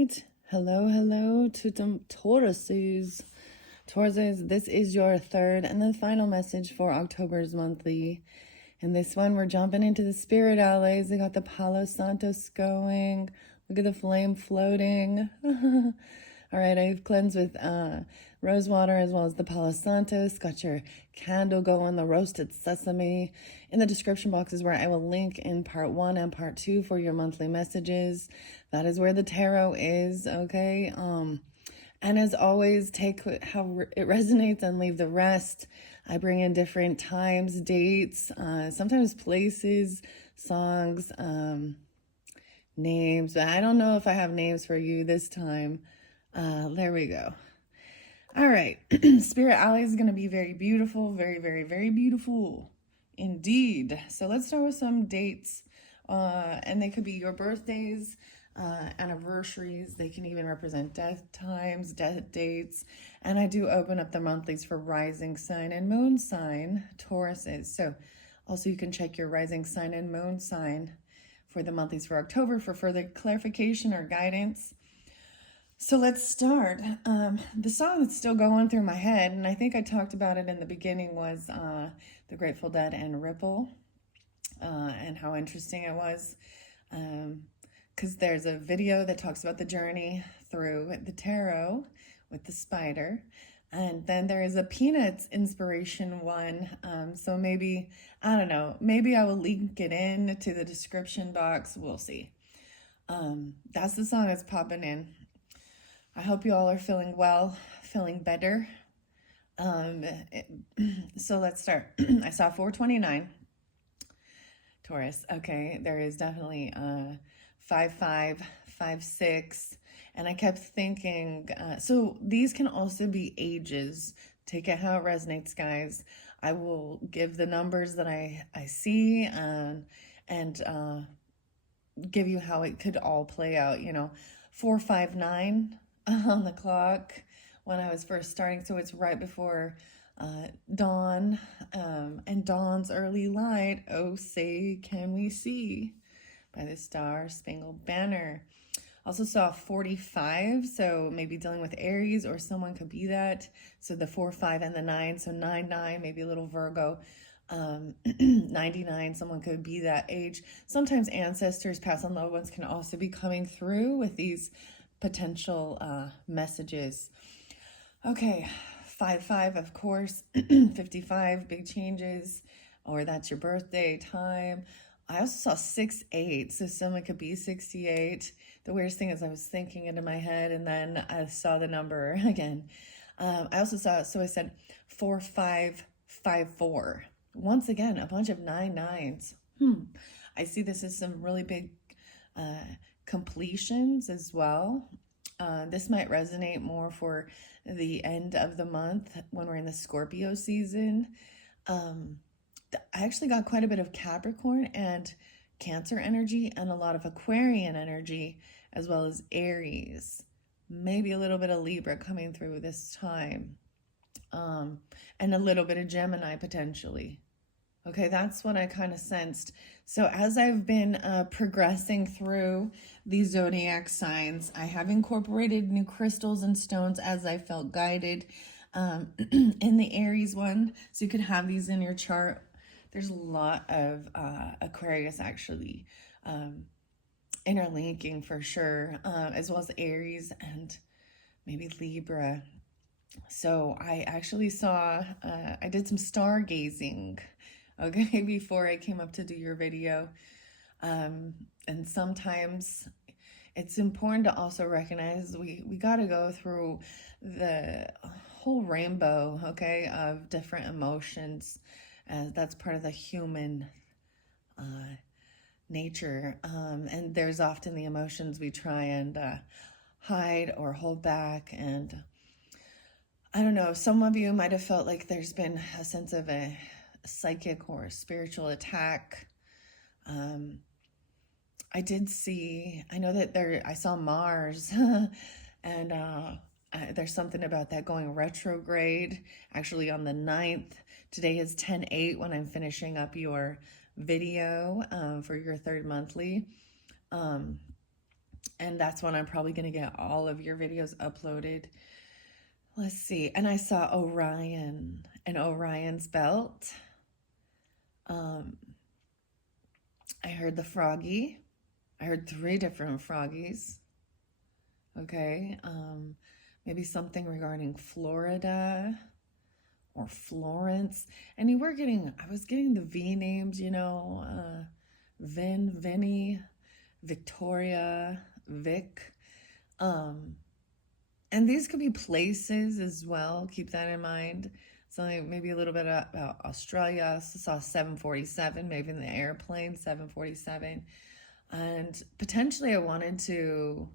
right. Hello to the Tauruses. Tauruses, this is your third and the final message for October's monthly. In this one, we're jumping into the spirit allies. They got the Palo Santos going. Look at the flame floating. All right, I've cleansed with rose water as well as the Palo Santos. Got your candle going, the roasted sesame. In the description box is where I will link in part 1 and part 2 for your monthly messages. That is where the tarot is, okay? And as always, take how it resonates and leave the rest. I bring in different times, dates, sometimes places, songs, names. But I don't know if I have names for you this time. There we go. All right. Spirit Allies is going to be very beautiful. Very beautiful indeed. So let's start with some dates. And they could be your birthdays, anniversaries. They can even represent death times, death dates. And I do open up the monthlies for rising sign and moon sign Tauruses. So also you can check your rising sign and moon sign for the monthlies for October for further clarification or guidance. So let's start. The song that's still going through my head, and I think I talked about it in the beginning, was The Grateful Dead and Ripple, and how interesting it was. Because there's a video that talks about the journey through the tarot with the spider. And then there is a Peanuts inspiration one. So maybe, I don't know, maybe I will link it in to the description box. We'll see. That's the song that's popping in. I hope you all are feeling well, feeling better. So let's start. I saw 429. Taurus. Okay, there is definitely 5-5, 5-6. And I kept thinking, so these can also be ages. Take it how it resonates, guys. I will give the numbers that I see and give you how it could all play out. 459 on the clock when I was first starting. So it's right before dawn and dawn's early light. Oh, say, can we see by the Star Spangled Banner. Also saw 45, so maybe dealing with Aries, or someone could be that. So the 4, 5, and the 9, so 9, maybe a little Virgo. 99, someone could be that age. Sometimes ancestors, past and loved ones can also be coming through with these potential messages. Okay, 5-5, of course. 55, big changes, or that's your birthday time. I also saw 6-8, so someone could be 68. The weirdest thing is I was thinking it in my head, and then I saw the number again. I also saw, so I said 4-5-5-4. Once again, a bunch of 9-9s. I see this as some really big completions as well. This might resonate more for the end of the month when we're in the Scorpio season. I actually got quite a bit of Capricorn and Cancer energy and a lot of Aquarian energy, as well as Aries. Maybe a little bit of Libra coming through this time. And a little bit of Gemini potentially. Okay, that's what I kind of sensed. So as I've been progressing through these zodiac signs, I have incorporated new crystals and stones as I felt guided in the Aries one. So you could have these in your chart. There's a lot of Aquarius actually interlinking for sure, as well as Aries and maybe Libra. So I actually saw, I did some stargazing, okay, before I came up to do your video. And sometimes it's important to also recognize we got to go through the whole rainbow, okay, of different emotions. That's part of the human nature. And there's often the emotions we try and hide or hold back. And I don't know, some of you might have felt like there's been a sense of a psychic or a spiritual attack. I did see, I know that I saw Mars and there's something about that going retrograde actually on the 9th. Today is 10/8 when I'm finishing up your video for your third monthly. And that's when I'm probably going to get all of your videos uploaded. Let's see. And I saw Orion and Orion's belt. I heard the froggy. I heard 3 different froggies. Okay. Maybe something regarding Florida or Florence. And I was getting the V names, you know, Vinny, Victoria, Vic. And these could be places as well. Keep that in mind. So maybe a little bit about Australia. I saw 747, maybe in the airplane, 747. And potentially I wanted to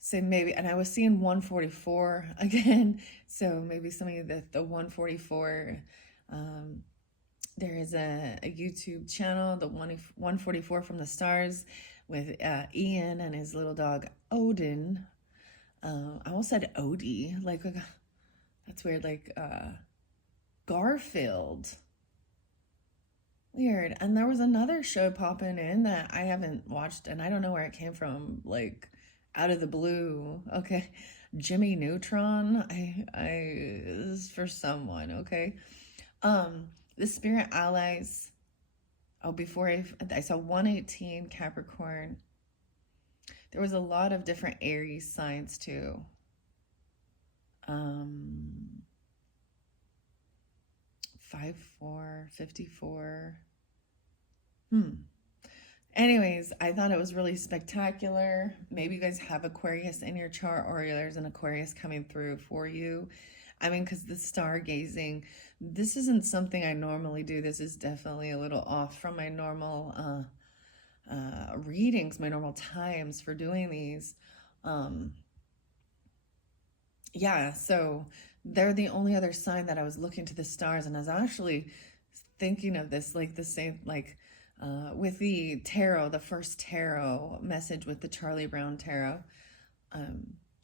say maybe, and I was seeing 144 again. So maybe something that the 144, there is a YouTube channel, the 144 from the stars with Ian and his little dog Odin. I almost said Odie, like that's weird, like Garfield. Weird. And there was another show popping in that I haven't watched, and I don't know where it came from, like out of the blue. Okay, Jimmy Neutron. This is for someone. Okay, the spirit allies. Oh, before I saw 118 Capricorn. There was a lot of different Aries signs too. 54, 54. Anyways, I thought it was really spectacular. Maybe you guys have Aquarius in your chart, or there's an Aquarius coming through for you. I mean, because the stargazing, this isn't something I normally do. This is definitely a little off from my normal readings, my normal times for doing these. Yeah, so they're the only other sign that I was looking to the stars, and I was actually thinking of this like the same, like with the tarot, the first tarot message with the Charlie Brown tarot.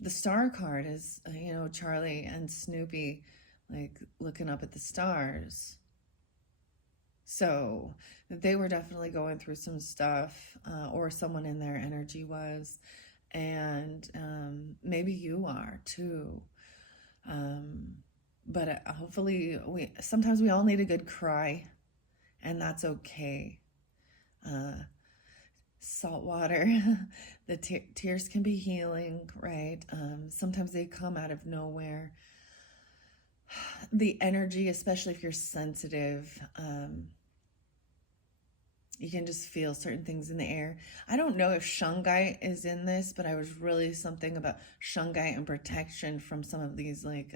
The star card is, you know, Charlie and Snoopy like looking up at the stars. So they were definitely going through some stuff, or someone in their energy was, and maybe you are too. But hopefully sometimes we all need a good cry, and that's okay. Salt water, the tears can be healing, right? Sometimes they come out of nowhere. The energy, especially if you're sensitive, you can just feel certain things in the air. I don't know if Shungite is in this, but I was really something about Shungite and protection from some of these, like,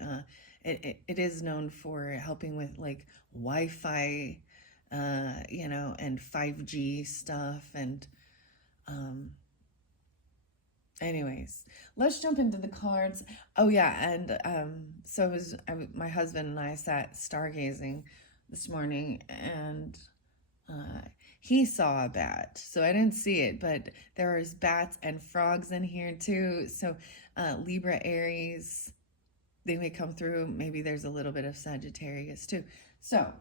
it is known for helping with like Wi-Fi, you know, and 5G stuff. And anyways, let's jump into the cards. Oh yeah, and so it was my husband and I sat stargazing this morning, and he saw a bat, so I didn't see it, but there was bats and frogs in here too. So Libra, Aries, they may come through. Maybe there's a little bit of Sagittarius too. So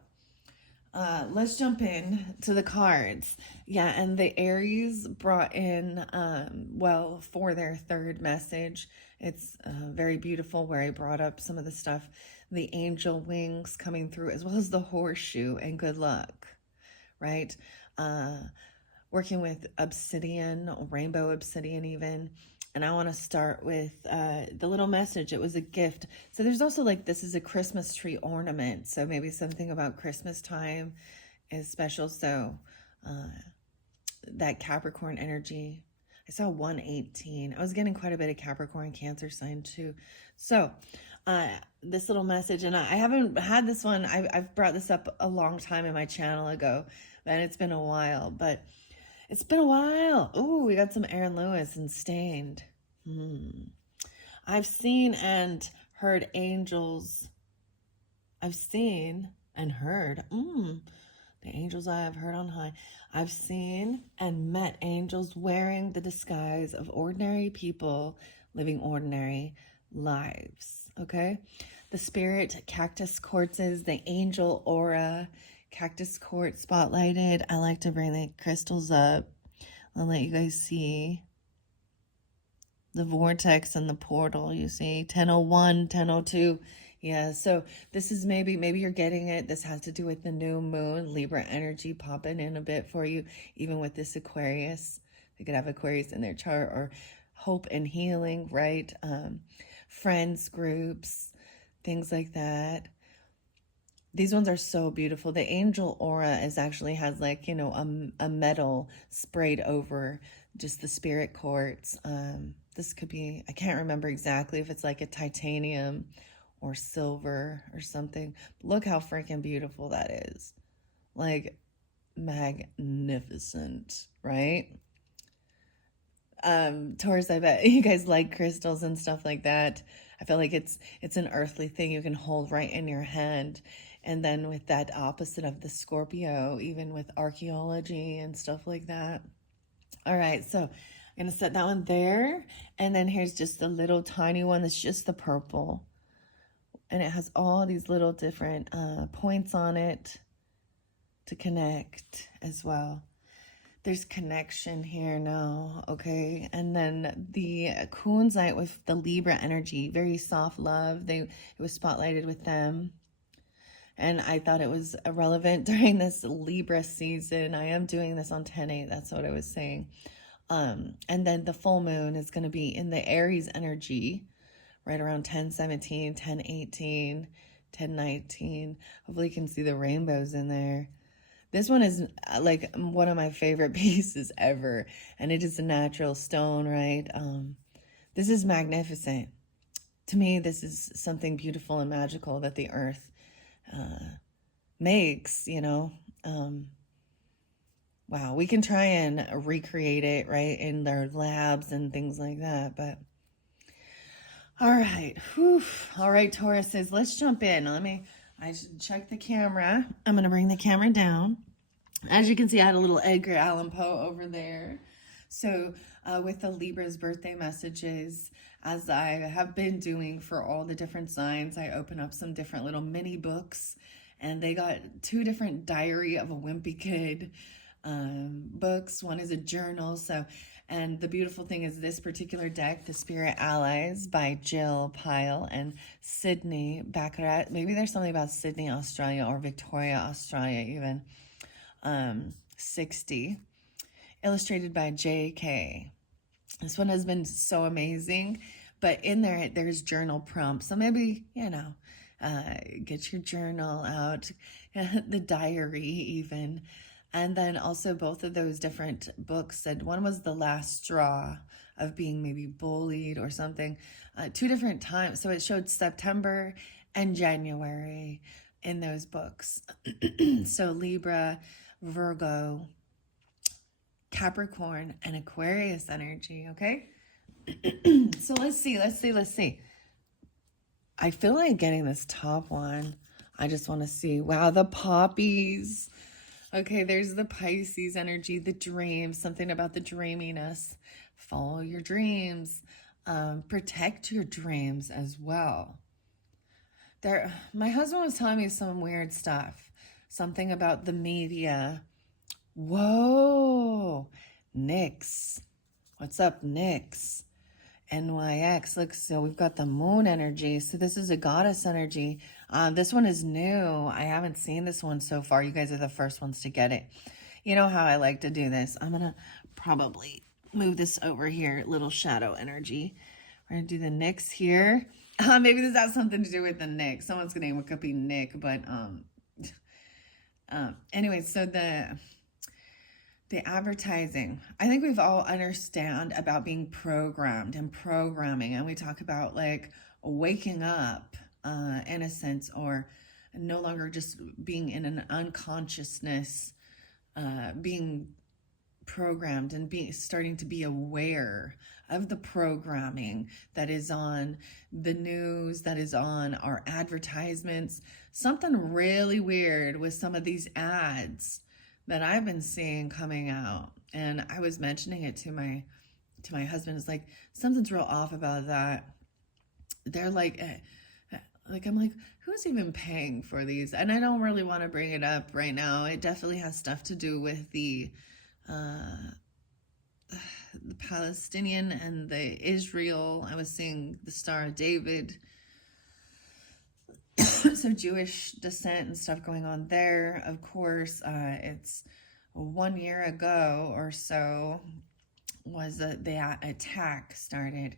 let's jump in to the cards. Yeah, and the Aries brought in, well, for their third message, it's very beautiful, where I brought up some of the stuff, the angel wings coming through, as well as the horseshoe and good luck, right? Working with obsidian, rainbow obsidian even. And I want to start with the little message. It was a gift. So there's also like, this is a Christmas tree ornament. So maybe something about Christmas time is special. So that Capricorn energy. I saw 118. I was getting quite a bit of Capricorn, Cancer sign too. So this little message, and I haven't had this one. I've brought this up a long time in my channel ago, and it's been a while, but it's been a while. Ooh, we got some Aaron Lewis and Stained. I've seen and heard angels. I've seen and heard. The angels I have heard on high. I've seen and met angels wearing the disguise of ordinary people living ordinary lives. Okay? The spirit cactus quartzes, the angel aura, cactus quartz spotlighted. I like to bring the crystals up. I'll let you guys see. The vortex and the portal, you see, 1001, 1002. Yeah, so this is maybe you're getting it. This has to do with the new moon, Libra energy popping in a bit for you, even with this Aquarius. They could have Aquarius in their chart, or hope and healing, right? Friends groups, things like that. These ones are so beautiful. The angel aura is actually has like, you know, a metal sprayed over just the spirit quartz. This could be, I can't remember exactly if it's like a titanium or silver or something. But look how freaking beautiful that is. Like, magnificent, right? Taurus, I bet you guys like crystals and stuff like that. I feel like it's an earthly thing you can hold right in your hand. And then with that opposite of the Scorpio, even with archaeology and stuff like that. All right, so I'm going to set that one there. And then here's just the little tiny one that's just the purple. And it has all these little different points on it to connect as well. There's connection here now, okay? And then the Kunzite with the Libra energy, very soft love. It was spotlighted with them. And I thought it was relevant during this Libra season. I am doing this on 10/8. That's what I was saying. And then the full moon is going to be in the Aries energy, right around 10/17, 10/18, 10/19. Hopefully you can see the rainbows in there. This one is like one of my favorite pieces ever. And it is a natural stone, right? This is magnificent. To me, this is something beautiful and magical that the earth makes, you know. Wow, we can try and recreate it, right, in their labs and things like that, but all right. Whew. All right, Tauruses, let's jump in. I should check the camera. I'm going to bring the camera down. As you can see, I had a little Edgar Allan Poe over there. So with the Libra's birthday messages, as I have been doing for all the different signs, I open up some different little mini books, and they got 2 different Diary of a Wimpy Kid books. One is a journal. And the beautiful thing is this particular deck, The Spirit Allies by Jill Pyle and Sydney Baccarat. Maybe there's something about Sydney, Australia, or Victoria, Australia even. 60. Illustrated by J.K. This one has been so amazing. But in there's journal prompts. So maybe, you know, get your journal out, the diary even. And then also both of those different books said one was the last straw of being maybe bullied or something. 2 different times. So it showed September and January in those books. So Libra, Virgo, Capricorn, and Aquarius energy, okay? So let's see. I feel like getting this top one. I just want to see. Wow, the poppies. Okay, there's the Pisces energy, the dreams, something about the dreaminess. Follow your dreams. Protect your dreams as well. My husband was telling me some weird stuff. Something about the media. Whoa. Nyx. What's up, Nyx? NYX. Look, so we've got the moon energy. So this is a goddess energy. This one is new. I haven't seen this one so far. You guys are the first ones to get it. You know how I like to do this. I'm going to probably move this over here. Little shadow energy. We're going to do the Nyx here. Maybe this has something to do with the Nick. Someone's going to could be Nick, but anyway, so the advertising. I think we've all understand about being programmed and programming, and we talk about like waking up in a sense, or no longer just being in an unconsciousness, being programmed and starting to be aware of the programming that is on the news, that is on our advertisements. Something really weird with some of these ads that I've been seeing coming out, and I was mentioning it to my husband. It's like something's real off about that. They're like I'm like, who's even paying for these? And I don't really want to bring it up right now. It definitely has stuff to do with the the Palestinian and the Israel. I was seeing the Star of David. So Jewish descent and stuff going on there. Of course, it's 1 year ago or so was the attack started.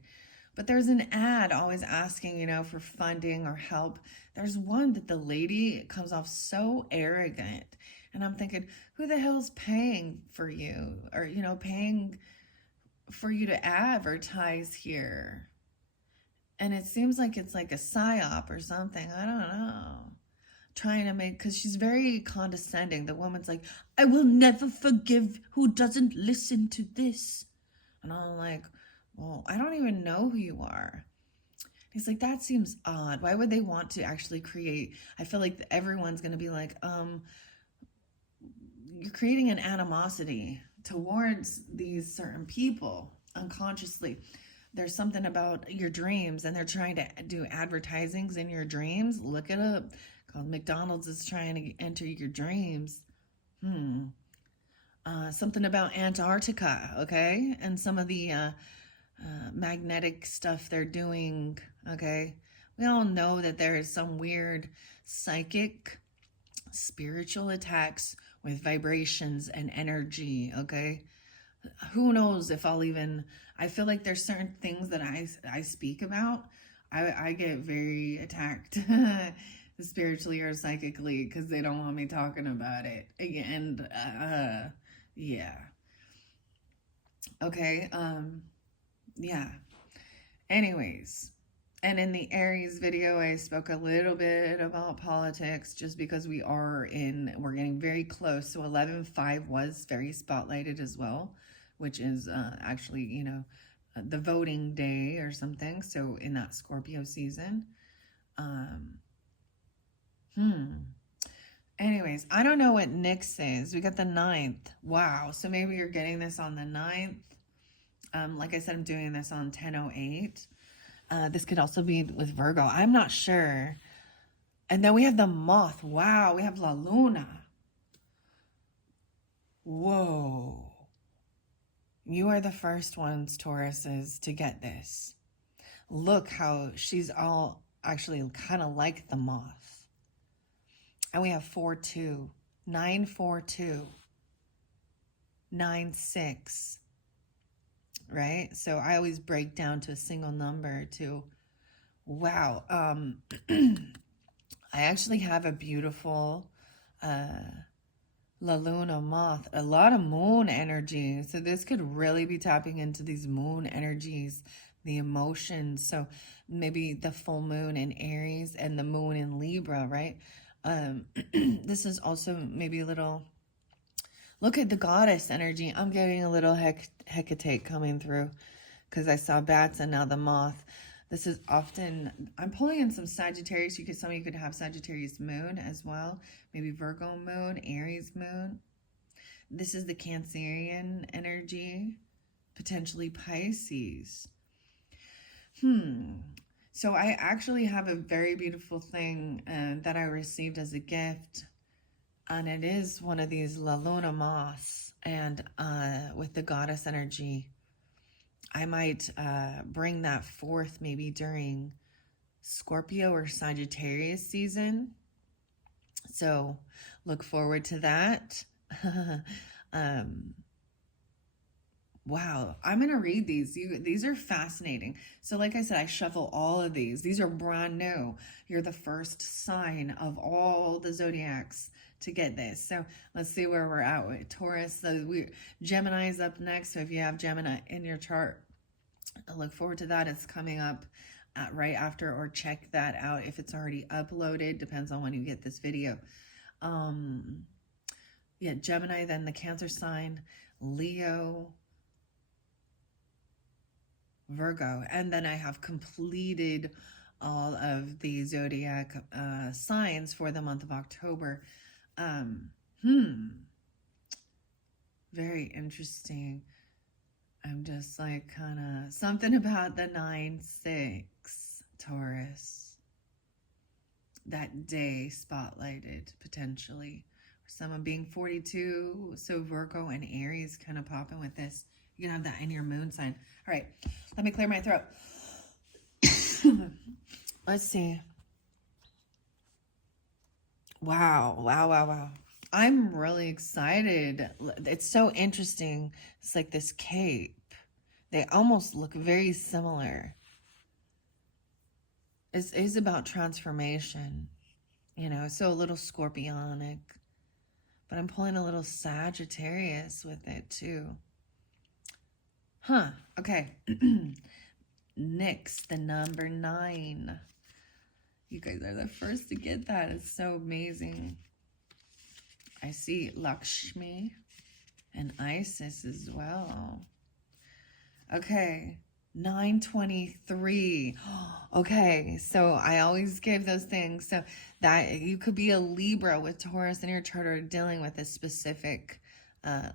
But there's an ad always asking, for funding or help. There's one that the lady comes off so arrogant. And I'm thinking, who the hell's paying for you? Or, paying for you to advertise here? And it seems like it's like a psyop or something. I don't know. Trying to make, because she's very condescending. The woman's like, I will never forgive who doesn't listen to this. And I'm like, well, I don't even know who you are. He's like, that seems odd. Why would they want to actually create? I feel like everyone's going to be like, you're creating an animosity towards these certain people unconsciously. There's something about your dreams, and they're trying to do advertisings in your dreams. Look it up. Called McDonald's is trying to enter your dreams. Something about Antarctica, okay? And some of the magnetic stuff they're doing, okay? We all know that there is some weird psychic, spiritual attacks with vibrations and energy, okay? Who knows if I'll even, I feel like there's certain things that I speak about. I get very attacked spiritually or psychically because they don't want me talking about it. And yeah. Okay, yeah. Anyways, and in the Aries video, I spoke a little bit about politics just because we're getting very close. So 11/5 was very spotlighted as well, which is actually, the voting day or something. So in that Scorpio season. Anyways, I don't know what Nyx is. We got the 9th. Wow. So maybe you're getting this on the 9th. Like I said, I'm doing this on 10/08. This could also be with Virgo. I'm not sure. And then we have the Moth. Wow. We have La Luna. Whoa. You are the first ones, Tauruses, to get this. Look how she's all actually kind of like the Moth. And we have 4-2, 9-4-2, 9-6, right? So I always break down to a single number too. Wow. I actually have a beautiful La Luna Moth, a lot of moon energy. So this could really be tapping into these moon energies, the emotions. So maybe the full moon in Aries and the moon in Libra, right? This is also maybe a little, look at the goddess energy. I'm getting a little Hecate coming through because I saw bats and now the Moth. This is often, I'm pulling in some Sagittarius. Some of you could have Sagittarius moon as well. Maybe Virgo moon, Aries moon. This is the Cancerian energy, potentially Pisces. So I actually have a very beautiful thing that I received as a gift. And it is one of these La Luna moths. And with the goddess energy, I might bring that forth maybe during Scorpio or Sagittarius season. So look forward to that. Wow, I'm going to read these. These are fascinating. So like I said, I shuffle all of these. These are brand new. You're the first sign of all the zodiacs to get this. So let's see where we're at with Taurus. So Gemini is up next. So if you have Gemini in your chart, I look forward to that. It's coming up right after, or check that out if it's already uploaded. Depends on when you get this video. Yeah, Gemini, then the Cancer sign, Leo, Virgo, and then I have completed all of the zodiac signs for the month of October. Very interesting. I'm just like kind of something about the 9-6 Taurus. That day spotlighted potentially. Someone being 42, so Virgo and Aries kind of popping with this You can have that in your moon sign. All right, let me clear my throat. Let's see. Wow, wow, wow, wow. I'm really excited. It's so interesting. It's like this cape. They almost look very similar. It is about transformation, you know, so a little scorpionic, but I'm pulling a little Sagittarius with it too. Huh, okay. Nyx, the number 9. You guys are the first to get that. It's so amazing. I see Lakshmi and Isis as well. Okay, 923. Okay, so I always give those things. So that you could be a Libra with Taurus in your chart or dealing with a specific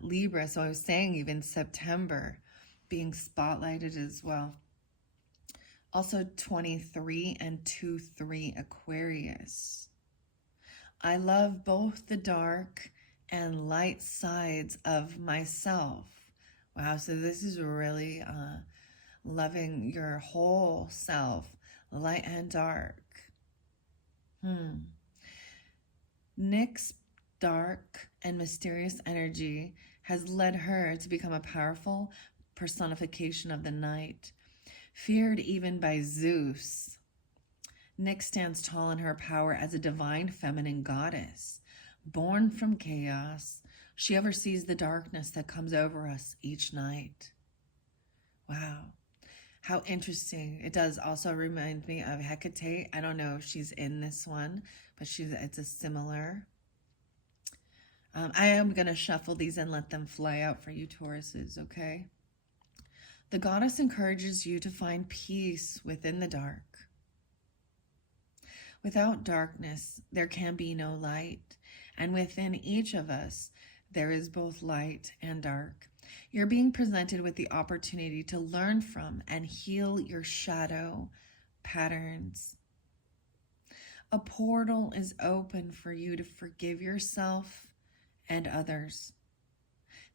Libra. So I was saying even September being spotlighted as well. Also 23 and 2-3 Aquarius. I love both the dark and light sides of myself. Wow, so this is really loving your whole self, light and dark. Nyx's dark and mysterious energy has led her to become a powerful personification of the night, feared even by Zeus. Nyx stands tall in her power as a divine feminine goddess. Born from chaos, she oversees the darkness that comes over us each night. Wow. How interesting. It does also remind me of Hecate. I don't know if she's in this one, but it's a similar. I am going to shuffle these and let them fly out for you Tauruses, okay? The goddess encourages you to find peace within the dark. Without darkness, there can be no light. And within each of us, there is both light and dark. You're being presented with the opportunity to learn from and heal your shadow patterns. A portal is open for you to forgive yourself and others.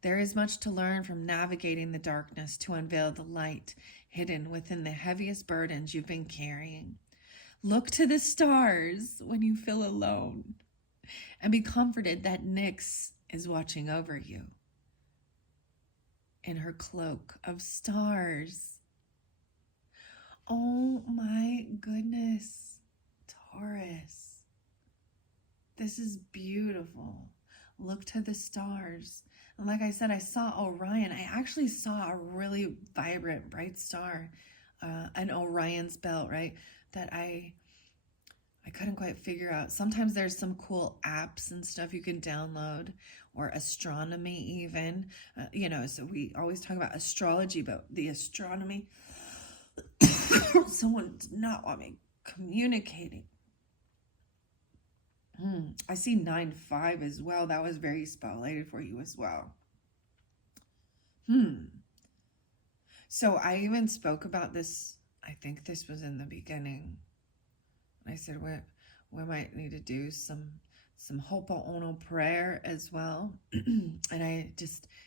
There is much to learn from navigating the darkness to unveil the light hidden within the heaviest burdens you've been carrying. Look to the stars when you feel alone and be comforted that Nyx is watching over you in her cloak of stars. Oh my goodness, Taurus. This is beautiful. Look to the stars. And like I said, I saw Orion. I actually saw a really vibrant, bright star, an Orion's belt, right? That I couldn't quite figure out. Sometimes there's some cool apps and stuff you can download, or astronomy even. You know, so we always talk about astrology, but the astronomy, someone did not want me communicating. I see 9-5 as well. That was very spotlighted for you as well. So I even spoke about this. I think this was in the beginning. I said we might need to do some Ho'oponopono prayer as well. And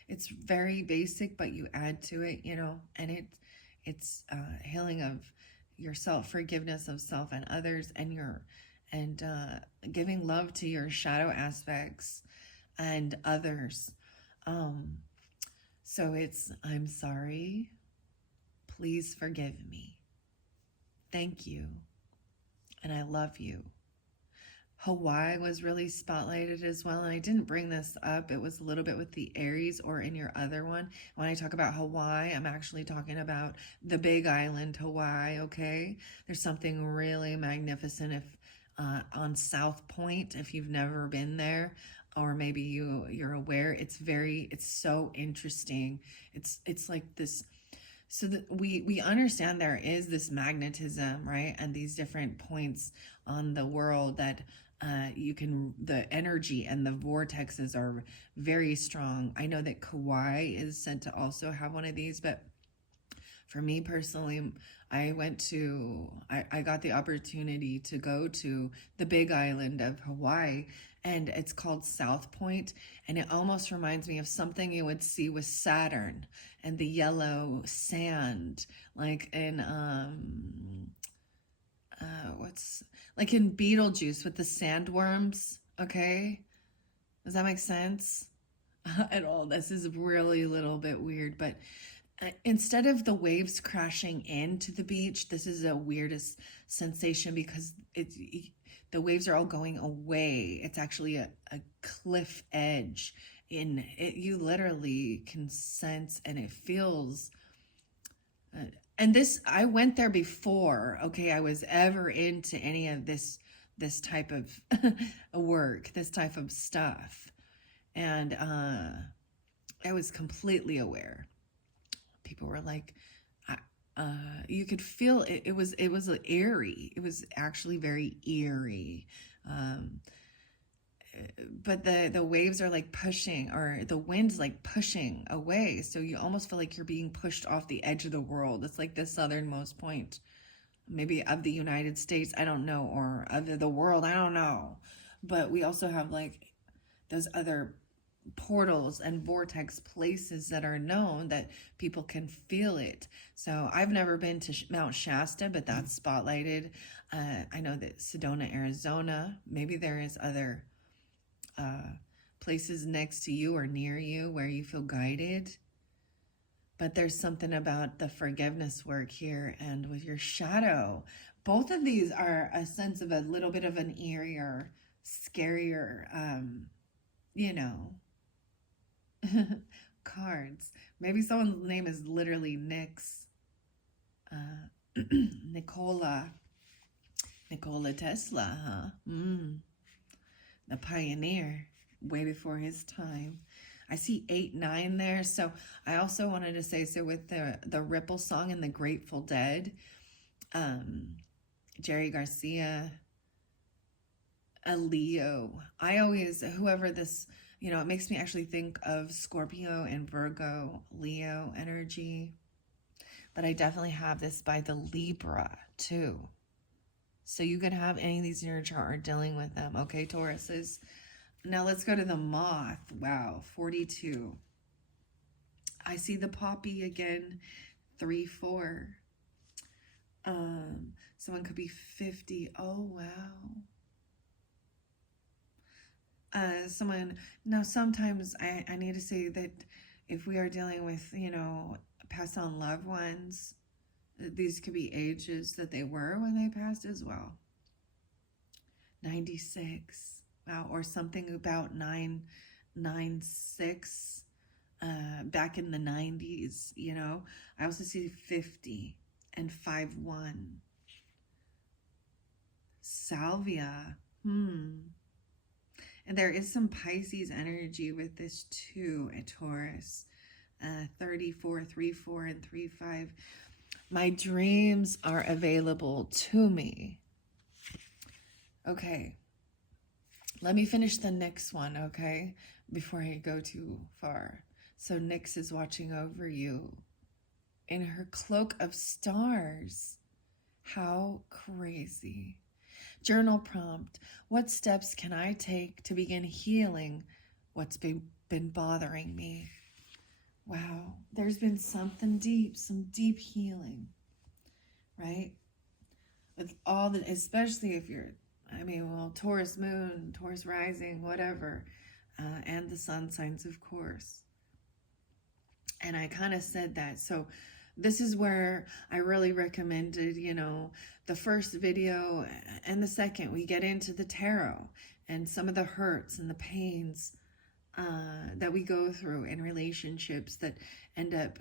it's very basic, but you add to it, you know, and it's healing of yourself, forgiveness of self and others, and giving love to your shadow aspects and others. So it's, I'm sorry, please forgive me, thank you, and I love you. Hawaii was really spotlighted as well, and I didn't bring this up. It was a little bit with the Aries or in your other one. When I talk about Hawaii, I'm actually talking about the Big Island, Hawaii, okay? There's something really magnificent if on South Point, if you've never been there, or maybe you're aware, it's so interesting. It's like this. So that we understand there is this magnetism, right? And these different points on the world that the energy and the vortexes are very strong. I know that Kauai is said to also have one of these, but For me personally, I got the opportunity to go to the big island of Hawaii, and it's called South Point, and it almost reminds me of something you would see with Saturn and the yellow sand, like in what's like in Beetlejuice with the sandworms. Okay, does that make sense? At all? This is really a little bit weird, but instead of the waves crashing into the beach, this is the weirdest sensation because the waves are all going away. It's actually a cliff edge. In it, you literally can sense, and it feels. And this, I went there before. Okay, I was ever into any of this type of work, this type of stuff, and I was completely aware. People were like, you could feel it. It was eerie. It was actually very eerie. But the waves are like pushing, or the wind's like pushing away. So you almost feel like you're being pushed off the edge of the world. It's like the southernmost point, maybe of the United States. I don't know, or of the world. I don't know. But we also have like those other portals and vortex places that are known that people can feel it. So I've never been to Mount Shasta, but that's spotlighted. I know that Sedona, Arizona, maybe there is other places next to you or near you where you feel guided. But there's something about the forgiveness work here and with your shadow. Both of these are a sense of a little bit of an eerier, scarier, you know, cards. Maybe someone's name is literally Nix. Nikola Tesla, huh? The pioneer, way before his time. I see 8, 9 there. So I also wanted to say, so with the Ripple song and the Grateful Dead, Jerry Garcia, a Leo. I always, whoever this, it makes me actually think of Scorpio and Virgo, Leo energy. But I definitely have this by the Libra too. So you could have any of these in your chart or dealing with them. Okay, Tauruses. Now let's go to the Moth. Wow, 42. I see the Poppy again, 3, 4. Someone could be 50. Oh, wow. Someone, now sometimes I need to say that if we are dealing with, passed on loved ones, these could be ages that they were when they passed as well. 96. Wow. Or something about 996 back in the 90s, I also see 50 and 5-1. Salvia. And there is some Pisces energy with this too, a Taurus. 34, 3-4, and 3-5. My dreams are available to me. Okay. Let me finish the next one, okay? Before I go too far. So Nyx is watching over you in her cloak of stars. How crazy. Journal prompt. What steps can I take to begin healing what's been bothering me? Wow, there's been something deep, some deep healing, right? With all the, especially if you're, Taurus moon, Taurus rising, whatever, and the sun signs, of course. And I kind of said that. So this is where I really recommended, the first video and the second, we get into the tarot and some of the hurts and the pains that we go through in relationships that end up.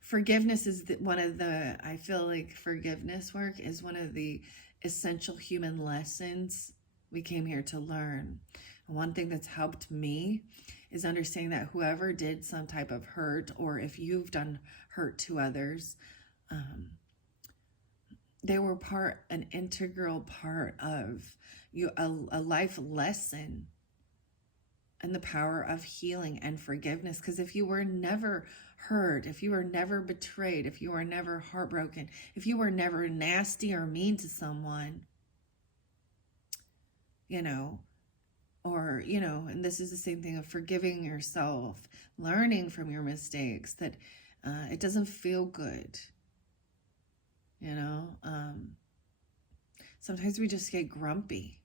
Forgiveness is one of the, I feel like forgiveness work is one of the essential human lessons we came here to learn. And one thing that's helped me is understanding that whoever did some type of hurt, or if you've done hurt to others, they were an integral part of you, a life lesson and the power of healing and forgiveness. Because if you were never hurt, if you were never betrayed, if you were never heartbroken, if you were never nasty or mean to someone, you know, or, you know, and this is the same thing of forgiving yourself, learning from your mistakes, that it doesn't feel good, you know. Sometimes we just get grumpy,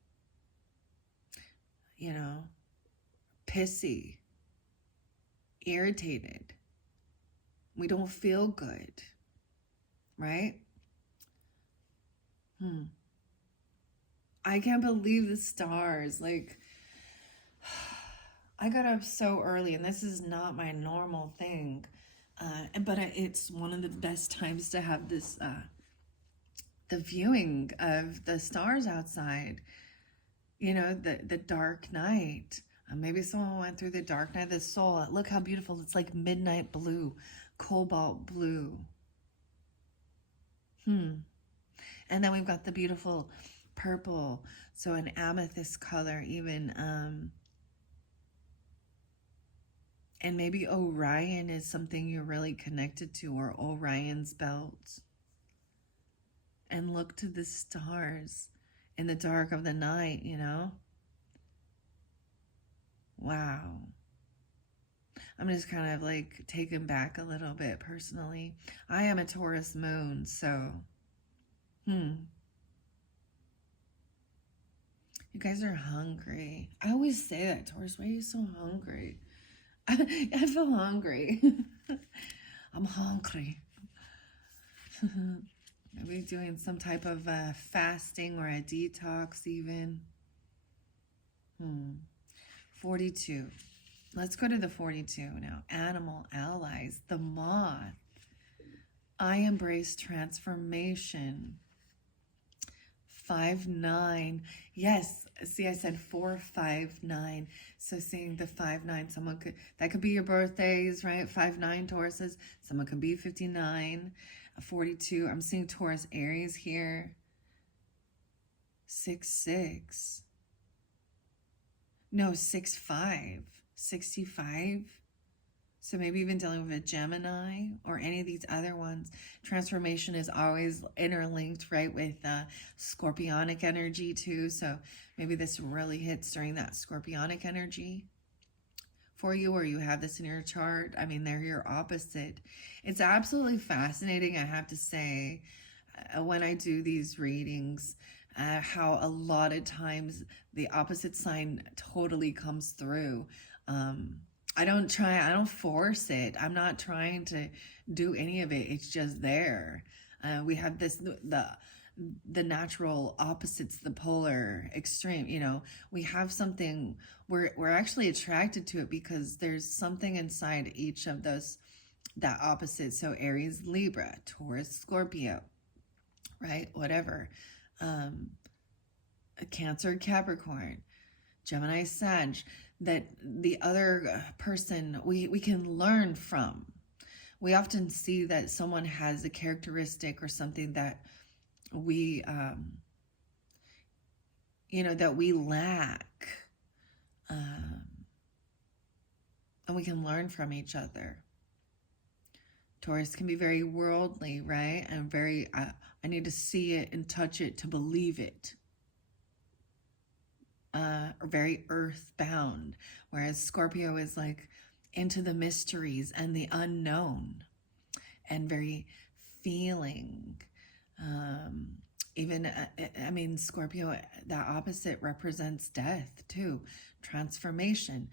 you know, pissy, irritated. We don't feel good, right? I can't believe the stars. Like, I got up so early, and this is not my normal thing. But it's one of the best times to have this, the viewing of the stars outside. You know, the dark night. Maybe someone went through the dark night of the soul. Look how beautiful. It's like midnight blue, cobalt blue. And then we've got the beautiful purple. So an amethyst color even. And maybe Orion is something you're really connected to, or Orion's belt. And look to the stars in the dark of the night, you know? Wow. I'm just kind of like taken back a little bit personally. I am a Taurus moon, so, you guys are hungry. I always say that, Taurus, why are you so hungry? I feel hungry. I'm hungry. Maybe doing some type of fasting or a detox even. 42. Let's go to the 42 now. Animal allies. The moth. I embrace transformation. 5-9. Yes. See, I said 4-5-9. So seeing the 5-9, someone could, that could be your birthdays, right? 5-9 Tauruses. Someone could be 59. 42. I'm seeing Taurus Aries here. 6-6. No, 6-5. 65. So maybe even dealing with a Gemini or any of these other ones. Transformation is always interlinked, right, with scorpionic energy too. So maybe this really hits during that scorpionic energy for you, or you have this in your chart. I mean, they're your opposite. It's absolutely fascinating, I have to say, when I do these readings, how a lot of times the opposite sign totally comes through. I don't force it. I'm not trying to do any of it. It's just there. We have this, the natural opposites, the polar extreme, you know, we have something, we're actually attracted to it because there's something inside each of those, that opposite. So Aries, Libra, Taurus, Scorpio, right? Whatever. Cancer, Capricorn, Gemini, Sag, that the other person we can learn from. We often see that someone has a characteristic or something that we, you know, that we lack. And we can learn from each other. Taurus can be very worldly, right? And very, I need to see it and touch it to believe it. Or very earthbound, whereas Scorpio is like into the mysteries and the unknown, and very feeling. Even, I mean, Scorpio, that opposite represents death too, transformation,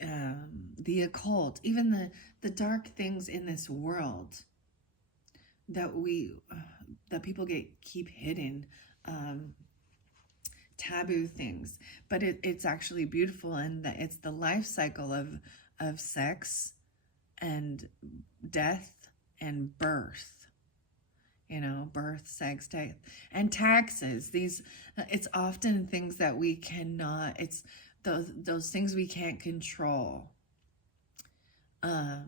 the occult, even the dark things in this world that that people keep hidden. Taboo things, but it's actually beautiful, and it's the life cycle of sex and death and birth, you know, birth, sex, death, and taxes. These, it's often things that we cannot, it's those things we can't control, that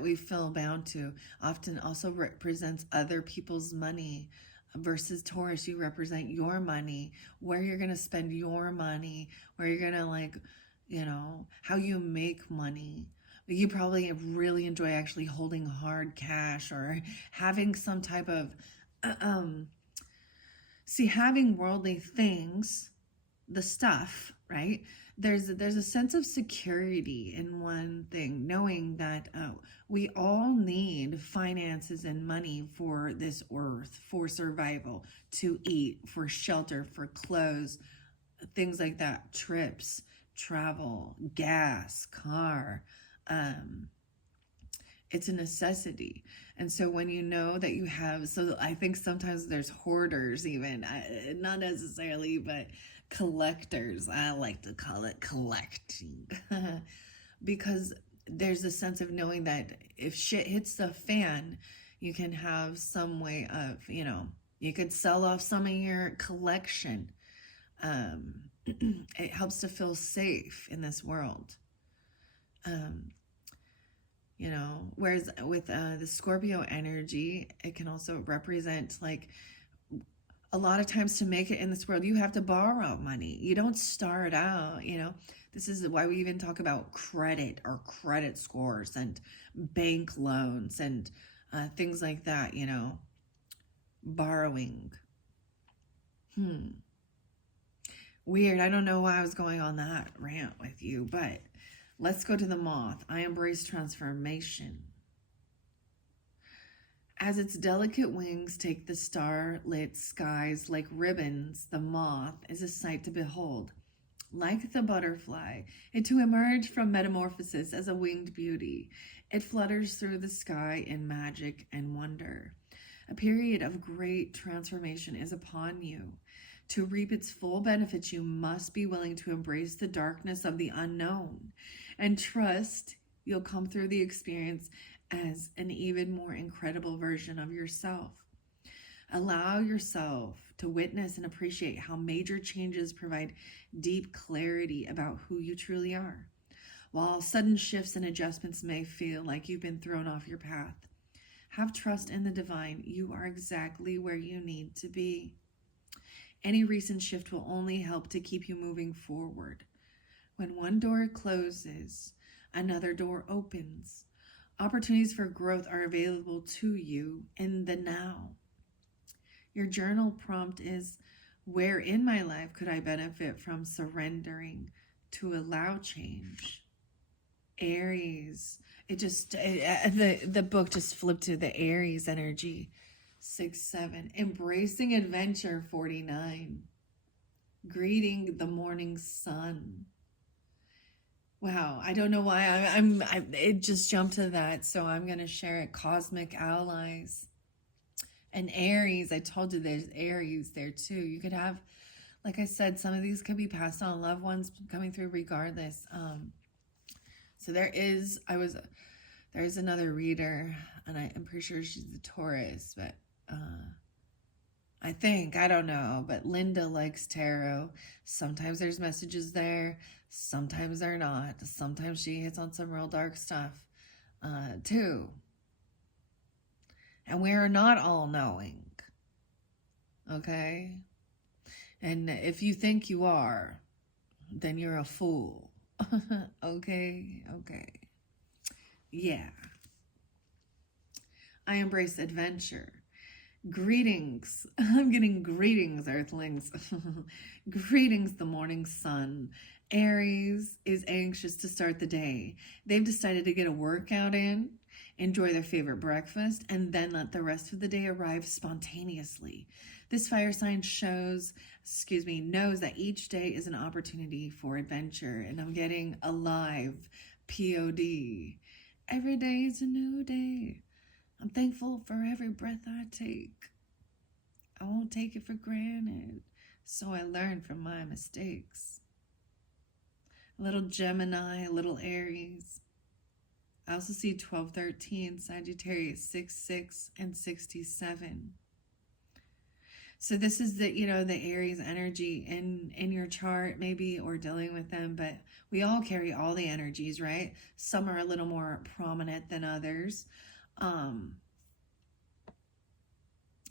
we feel bound to. Often also represents other people's money. Versus Taurus, you represent your money, where you're going to spend your money, where you're going to, like, you know, how you make money. You probably really enjoy actually holding hard cash or having some type of, um, see, having worldly things, the stuff, right? There's a sense of security in one thing, knowing that we all need finances and money for this earth, for survival, to eat, for shelter, for clothes, things like that, trips, travel, gas, car. Um, it's a necessity. And so when you know that you have, so I think sometimes there's hoarders, even not necessarily, but collectors. I like to call it collecting. Because there's a sense of knowing that if shit hits the fan, you can have some way of, you know, you could sell off some of your collection. It helps to feel safe in this world. You know, whereas with the Scorpio energy, it can also represent like a lot of times to make it in this world, you have to borrow money. You don't start out, you know. This is why we even talk about credit or credit scores and bank loans and things like that, you know. Borrowing. Weird. I don't know why I was going on that rant with you, but let's go to the moth. I embrace transformation. As its delicate wings take the star-lit skies like ribbons, the moth is a sight to behold. Like the butterfly, it to emerge from metamorphosis as a winged beauty. It flutters through the sky in magic and wonder. A period of great transformation is upon you. To reap its full benefits, you must be willing to embrace the darkness of the unknown and trust you'll come through the experience as an even more incredible version of yourself. Allow yourself to witness and appreciate how major changes provide deep clarity about who you truly are. While sudden shifts and adjustments may feel like you've been thrown off your path, have trust in the divine. You are exactly where you need to be. Any recent shift will only help to keep you moving forward. When one door closes, another door opens. Opportunities for growth are available to you in the now. Your journal prompt is, where in my life could I benefit from surrendering to allow change? Aries. The book just flipped to the Aries energy. 6-7. Embracing adventure. 49. Greeting the morning sun. Wow, I don't know why it just jumped to that, so I'm going to share it. Cosmic allies. And Aries, I told you there's Aries there too. You could have, like I said, some of these could be passed on, loved ones coming through regardless. So there's another reader, and I'm pretty sure she's the Taurus, but I don't know, but Linda likes tarot. Sometimes there's messages there, sometimes they're not. Sometimes she hits on some real dark stuff too. And we are not all knowing, okay? And if you think you are, then you're a fool. Okay. Yeah. I embrace adventure. Greetings. I'm getting greetings, Earthlings. Greetings, the morning sun. Aries is anxious to start the day. They've decided to get a workout in, enjoy their favorite breakfast, and then let the rest of the day arrive spontaneously. This fire sign knows that each day is an opportunity for adventure. And I'm getting alive, POD. Every day is a new day. I'm thankful for every breath I take. I won't take it for granted, so I learn from my mistakes. A little Gemini, a little Aries. I also see 12-13, Sagittarius 6-6, and 67. So this is the Aries energy in your chart, maybe, or dealing with them, but we all carry all the energies, right? Some are a little more prominent than others. And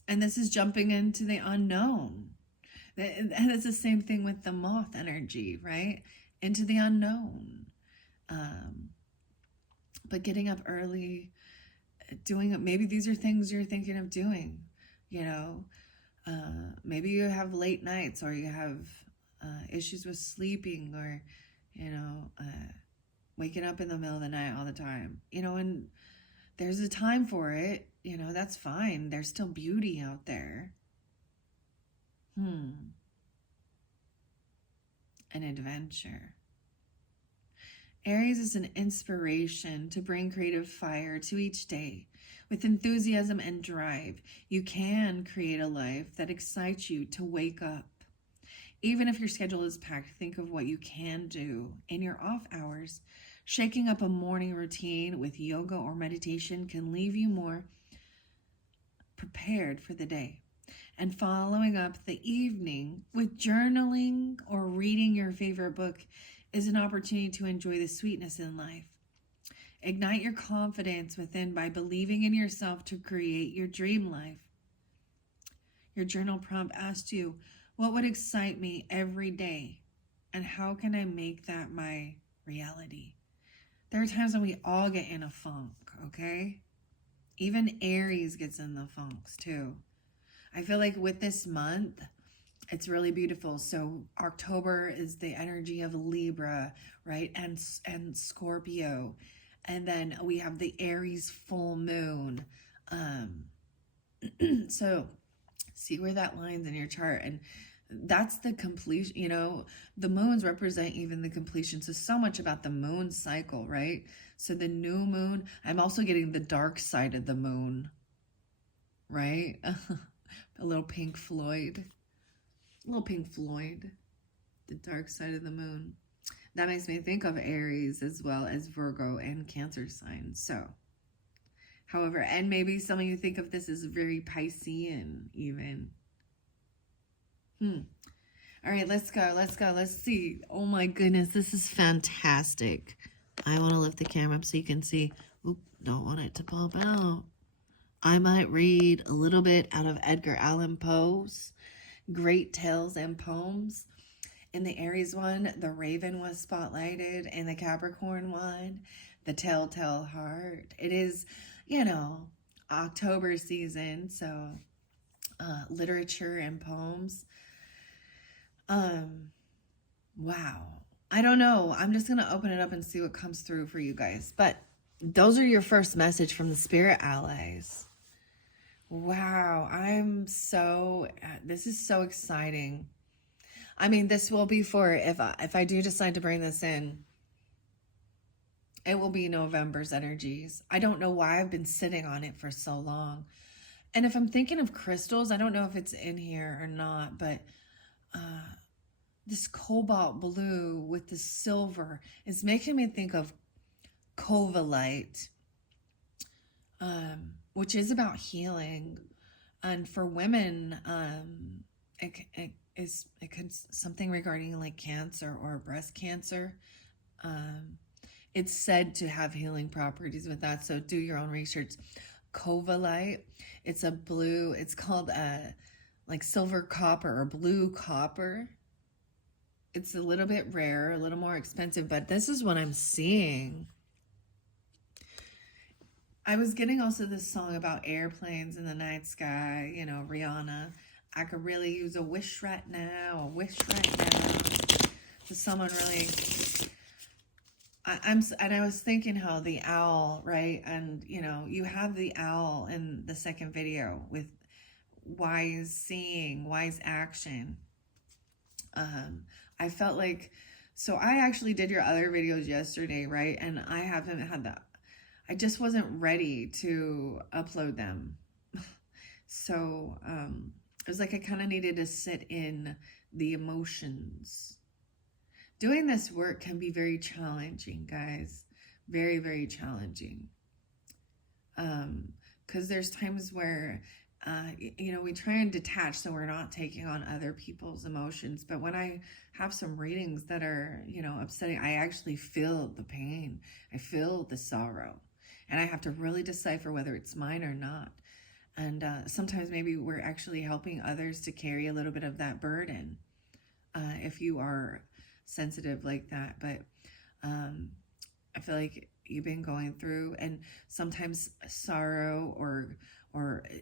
this is jumping into the unknown. That's the same thing with the moth energy, right? into the unknown. But getting up early, doing it, maybe these are things you're thinking of doing, you know. Maybe you have late nights, or you have issues with sleeping, or, you know, waking up in the middle of the night all the time, you know, and there's a time for it, you know, that's fine. There's still beauty out there. An adventure. Aries is an inspiration to bring creative fire to each day. With enthusiasm and drive, you can create a life that excites you to wake up. Even if your schedule is packed, think of what you can do in your off hours. Shaking up a morning routine with yoga or meditation can leave you more prepared for the day. And following up the evening with journaling or reading your favorite book is an opportunity to enjoy the sweetness in life. Ignite your confidence within by believing in yourself to create your dream life. Your journal prompt asked you, what would excite me every day? And how can I make that my reality? There are times when we all get in a funk, okay? Even Aries gets in the funks too. I feel like with this month, it's really beautiful. So October is the energy of Libra, right? And Scorpio. And then we have the Aries full moon. So see where that lines in your chart. And that's the completion, you know, the moons represent even the completion. So much about the moon cycle, right? So the new moon, I'm also getting the dark side of the moon, right? A little Pink Floyd. The dark side of the moon. That makes me think of Aries as well as Virgo and Cancer signs. So, however, and maybe some of you think of this as very Piscean even. All right, let's go. Let's see. Oh my goodness, this is fantastic. I want to lift the camera up so you can see. Oop, don't want it to pop out. I might read a little bit out of Edgar Allan Poe's Great Tales and Poems. In the Aries one, the Raven was spotlighted. In the Capricorn one, the Telltale Heart. It is, you know, October season, so literature and poems. Wow. I don't know. I'm just going to open it up and see what comes through for you guys. But those are your first message from the spirit allies. Wow. This is so exciting. I mean, this will be for, if I do decide to bring this in, it will be November's energies. I don't know why I've been sitting on it for so long. And if I'm thinking of crystals, I don't know if it's in here or not, but this cobalt blue with the silver is making me think of covalite, which is about healing. And for women, it could something regarding like cancer or breast cancer. It's said to have healing properties with that, so do your own research. Covalite, it's a blue, it's called like silver copper or blue copper. It's a little bit rare, a little more expensive, but this is what I'm seeing. I was getting also this song about airplanes in the night sky, you know, Rihanna. I could really use a wish right now, to someone really. I was thinking how the owl, right? And, you know, you have the owl in the second video with wise seeing, wise action. I felt like, so I actually did your other videos yesterday, right? And I haven't had that. I just wasn't ready to upload them. So, it was like I kind of needed to sit in the emotions. Doing this work can be very challenging, guys. Very, very challenging. Because there's times where, you know, we try and detach so we're not taking on other people's emotions. But when I have some readings that are, you know, upsetting, I actually feel the pain. I feel the sorrow. And I have to really decipher whether it's mine or not. And sometimes maybe we're actually helping others to carry a little bit of that burden. If you are sensitive like that, but I feel like you've been going through, and sometimes sorrow or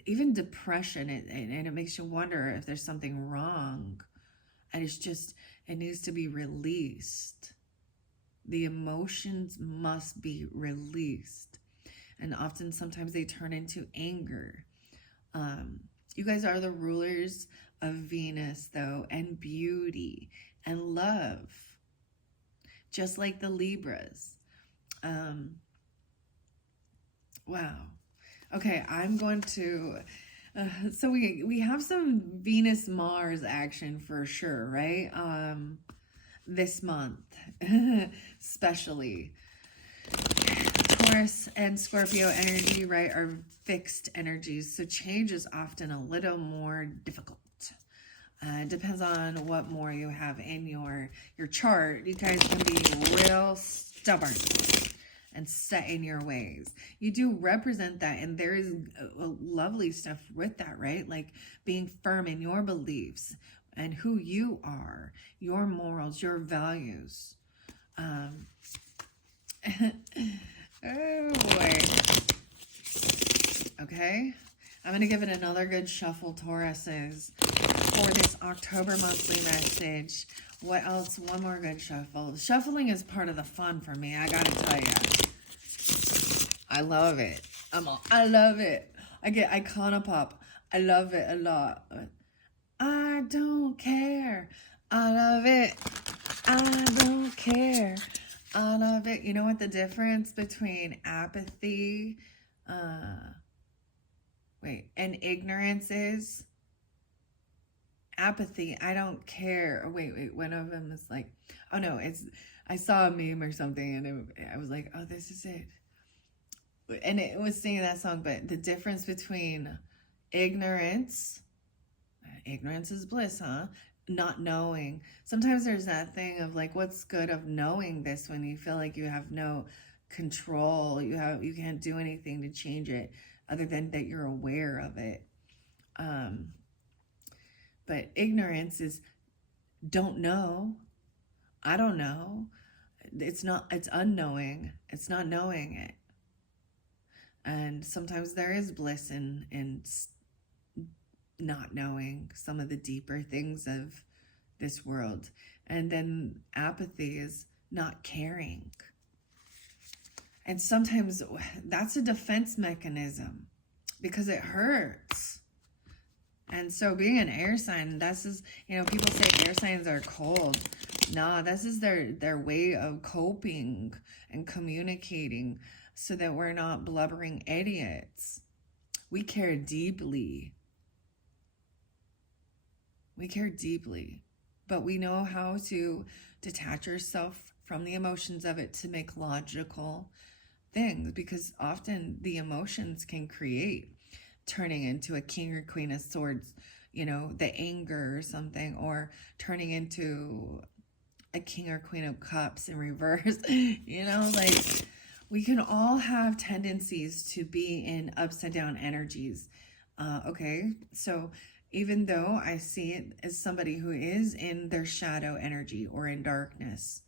even depression, and it makes you wonder if there's something wrong, and it needs to be released. The emotions must be released, and often sometimes they turn into anger. You guys are the rulers of Venus, though, and beauty and love, just like the Libras. Wow. Okay, I'm going to. So we have some Venus Mars action for sure, right? This month, especially. Taurus and Scorpio energy, right, are fixed energies, so change is often a little more difficult. Depends on what more you have in your chart. You guys can be real stubborn and set in your ways. You do represent that, and there is a lovely stuff with that, right? Like being firm in your beliefs and who you are, your morals, your values. Oh boy. Okay. I'm going to give it another good shuffle, Tauruses, for this October monthly message. What else? One more good shuffle. Shuffling is part of the fun for me, I got to tell you. I love it. I love it. I get Iconopop. I love it a lot. I don't care. I love it. I don't care. I love it. You know what the difference between apathy and ignorance is? Apathy, I don't care. Oh, wait. One of them is like, oh no, I saw a meme or something, and I was like, oh, this is it. And it was singing that song, but the difference between ignorance is bliss, huh? Not knowing. Sometimes there's that thing of like, what's good of knowing this when you feel like you have no control, you can't do anything to change it other than that you're aware of it. But ignorance is don't know. I don't know. It's unknowing. It's not knowing it. And sometimes there is bliss in not knowing some of the deeper things of this world. And then apathy is not caring. And sometimes that's a defense mechanism because it hurts. And so being an air sign, this is, people say air signs are cold. No, this is their way of coping and communicating so that we're not blubbering idiots. We care deeply. We care deeply, but we know how to detach ourselves from the emotions of it to make logical things, because often the emotions can create turning into a king or queen of swords, the anger or something, or turning into a king or queen of cups in reverse. Like we can all have tendencies to be in upside down energies. Okay, so even though I see it as somebody who is in their shadow energy or in darkness,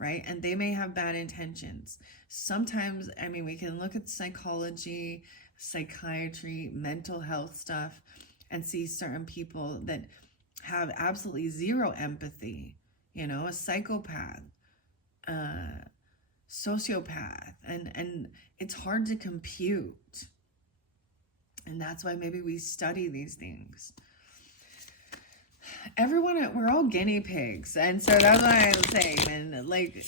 right? And they may have bad intentions. Sometimes, we can look at psychology, psychiatry, mental health stuff, and see certain people that have absolutely zero empathy, a psychopath, sociopath, and it's hard to compute. And that's why maybe we study these things. We're all guinea pigs. And so that's why I was saying, and like,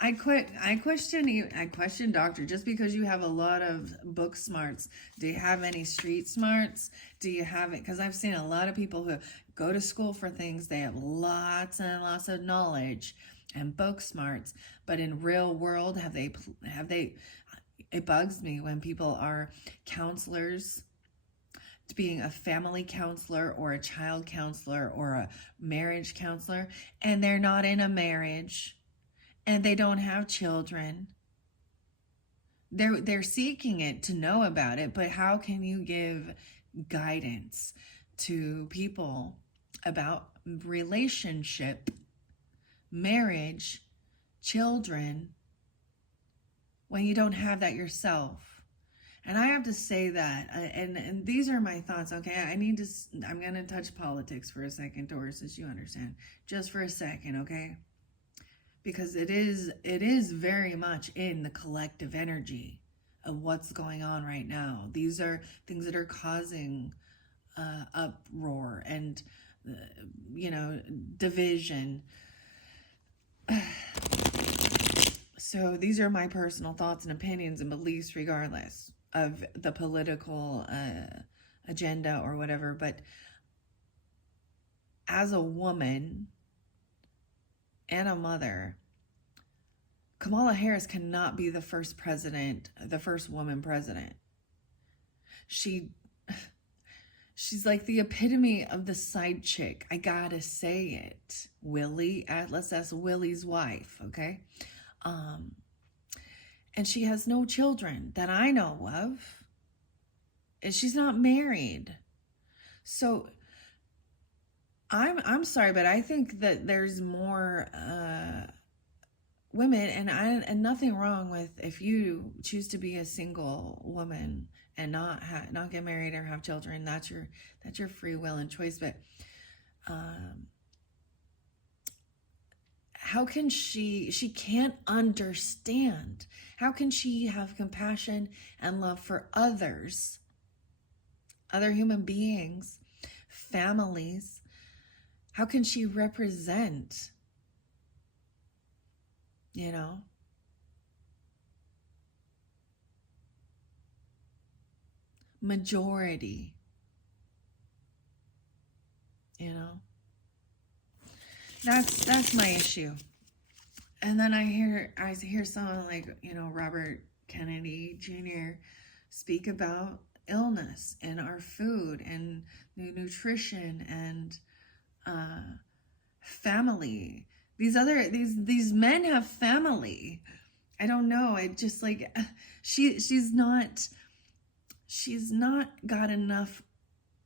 I question doctor, just because you have a lot of book smarts. Do you have any street smarts? Do you have it? Because I've seen a lot of people who go to school for things. They have lots and lots of knowledge and book smarts, but in real world, have they, it bugs me when people are counselors, being a family counselor or a child counselor or a marriage counselor, and they're not in a marriage and they don't have children. They're seeking it to know about it, but how can you give guidance to people about relationship marriage, children, when you don't have that yourself. And I have to say that, and these are my thoughts, okay? I'm going to touch politics for a second, Taurus, as you understand. Just for a second, okay? Because it is very much in the collective energy of what's going on right now. These are things that are causing uproar and, division. So these are my personal thoughts and opinions and beliefs regardless of the political agenda or whatever. But as a woman and a mother, Kamala Harris cannot be the first president, the first woman president. She's like the epitome of the side chick. I gotta say it. Willie, let's ask Willie's wife, okay? And she has no children that I know of. And she's not married. So I'm sorry, but I think that there's more women, and nothing wrong with if you choose to be a single woman and not get married or have children. That's your free will and choice. But how can she can't understand? How can she have compassion and love for others, other human beings, families? How can she represent, majority, That's my issue. And then I hear someone like, Robert Kennedy Jr. speak about illness and our food and nutrition and family. These men have family. I don't know. I just like she's not got enough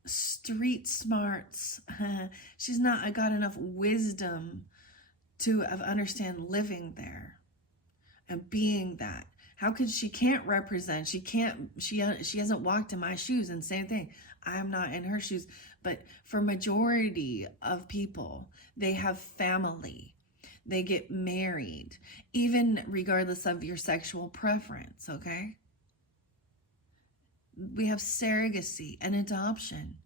street smarts. She's not got enough wisdom to understand living there and being that. How could she can't represent? She hasn't walked in my shoes. And same thing, I'm not in her shoes. But for majority of people, they have family. They get married, even regardless of your sexual preference, okay? We have surrogacy and adoption,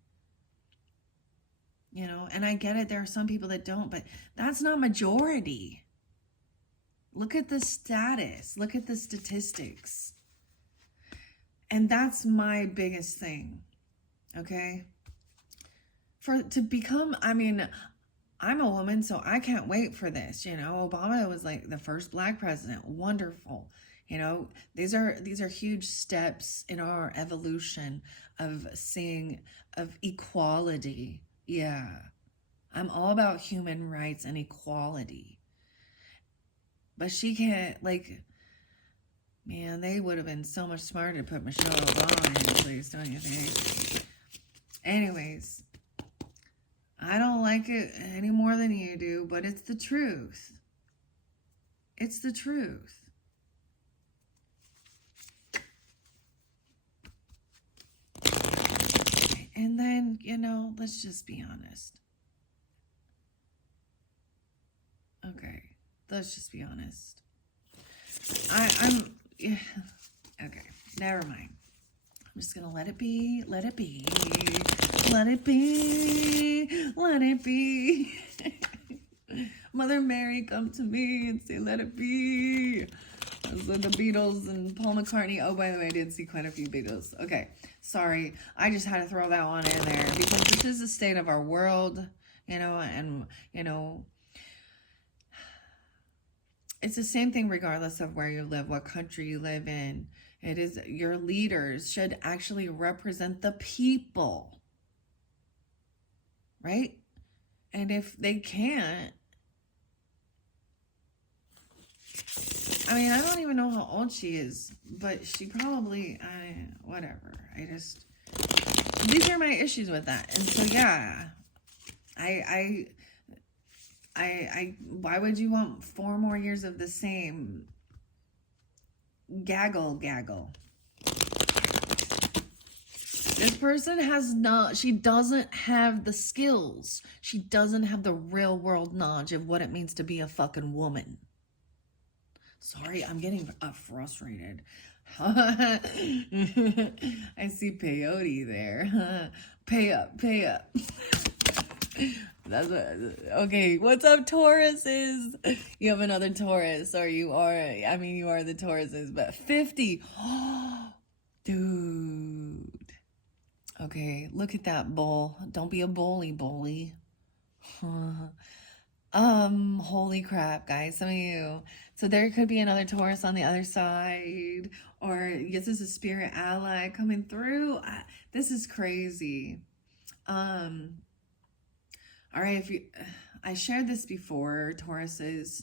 and I get it. There are some people that don't, but that's not majority. Look at the status. Look at the statistics. And that's my biggest thing, okay? To become, I'm a woman, so I can't wait for this. Obama was like the first Black president. Wonderful. These are huge steps in our evolution of equality. Yeah. I'm all about human rights and equality. But she can't, man, they would have been so much smarter to put Michelle Obama in place, don't you think? Anyways, I don't like it any more than you do, but it's the truth. It's the truth. And then, let's just be honest. Okay, let's just be honest. Okay, never mind. I'm just gonna let it be, let it be, let it be, let it be. Mother Mary, come to me and say, let it be. So the Beatles and Paul McCartney. Oh, by the way, I did see quite a few Beatles. Okay, sorry. I just had to throw that one in there because this is the state of our world, and, it's the same thing regardless of where you live, what country you live in. It is your leaders should actually represent the people, right? And if they can't, I don't even know how old she is, but she probably, whatever. These are my issues with that. And so, yeah, I why would you want 4 more years of the same gaggle? This person she doesn't have the skills. She doesn't have the real world knowledge of what it means to be a fucking woman. Sorry, I'm getting frustrated. I see peyote there. Pay up. That's what. Okay, what's up, Tauruses? You have another Taurus, or you are the Tauruses, but 50. Dude. Okay, look at that bull. Don't be a bully. Holy crap, guys, some of you. So there could be another Taurus on the other side, or this is a spirit ally coming through. This is crazy. All right, I shared this before, Tauruses.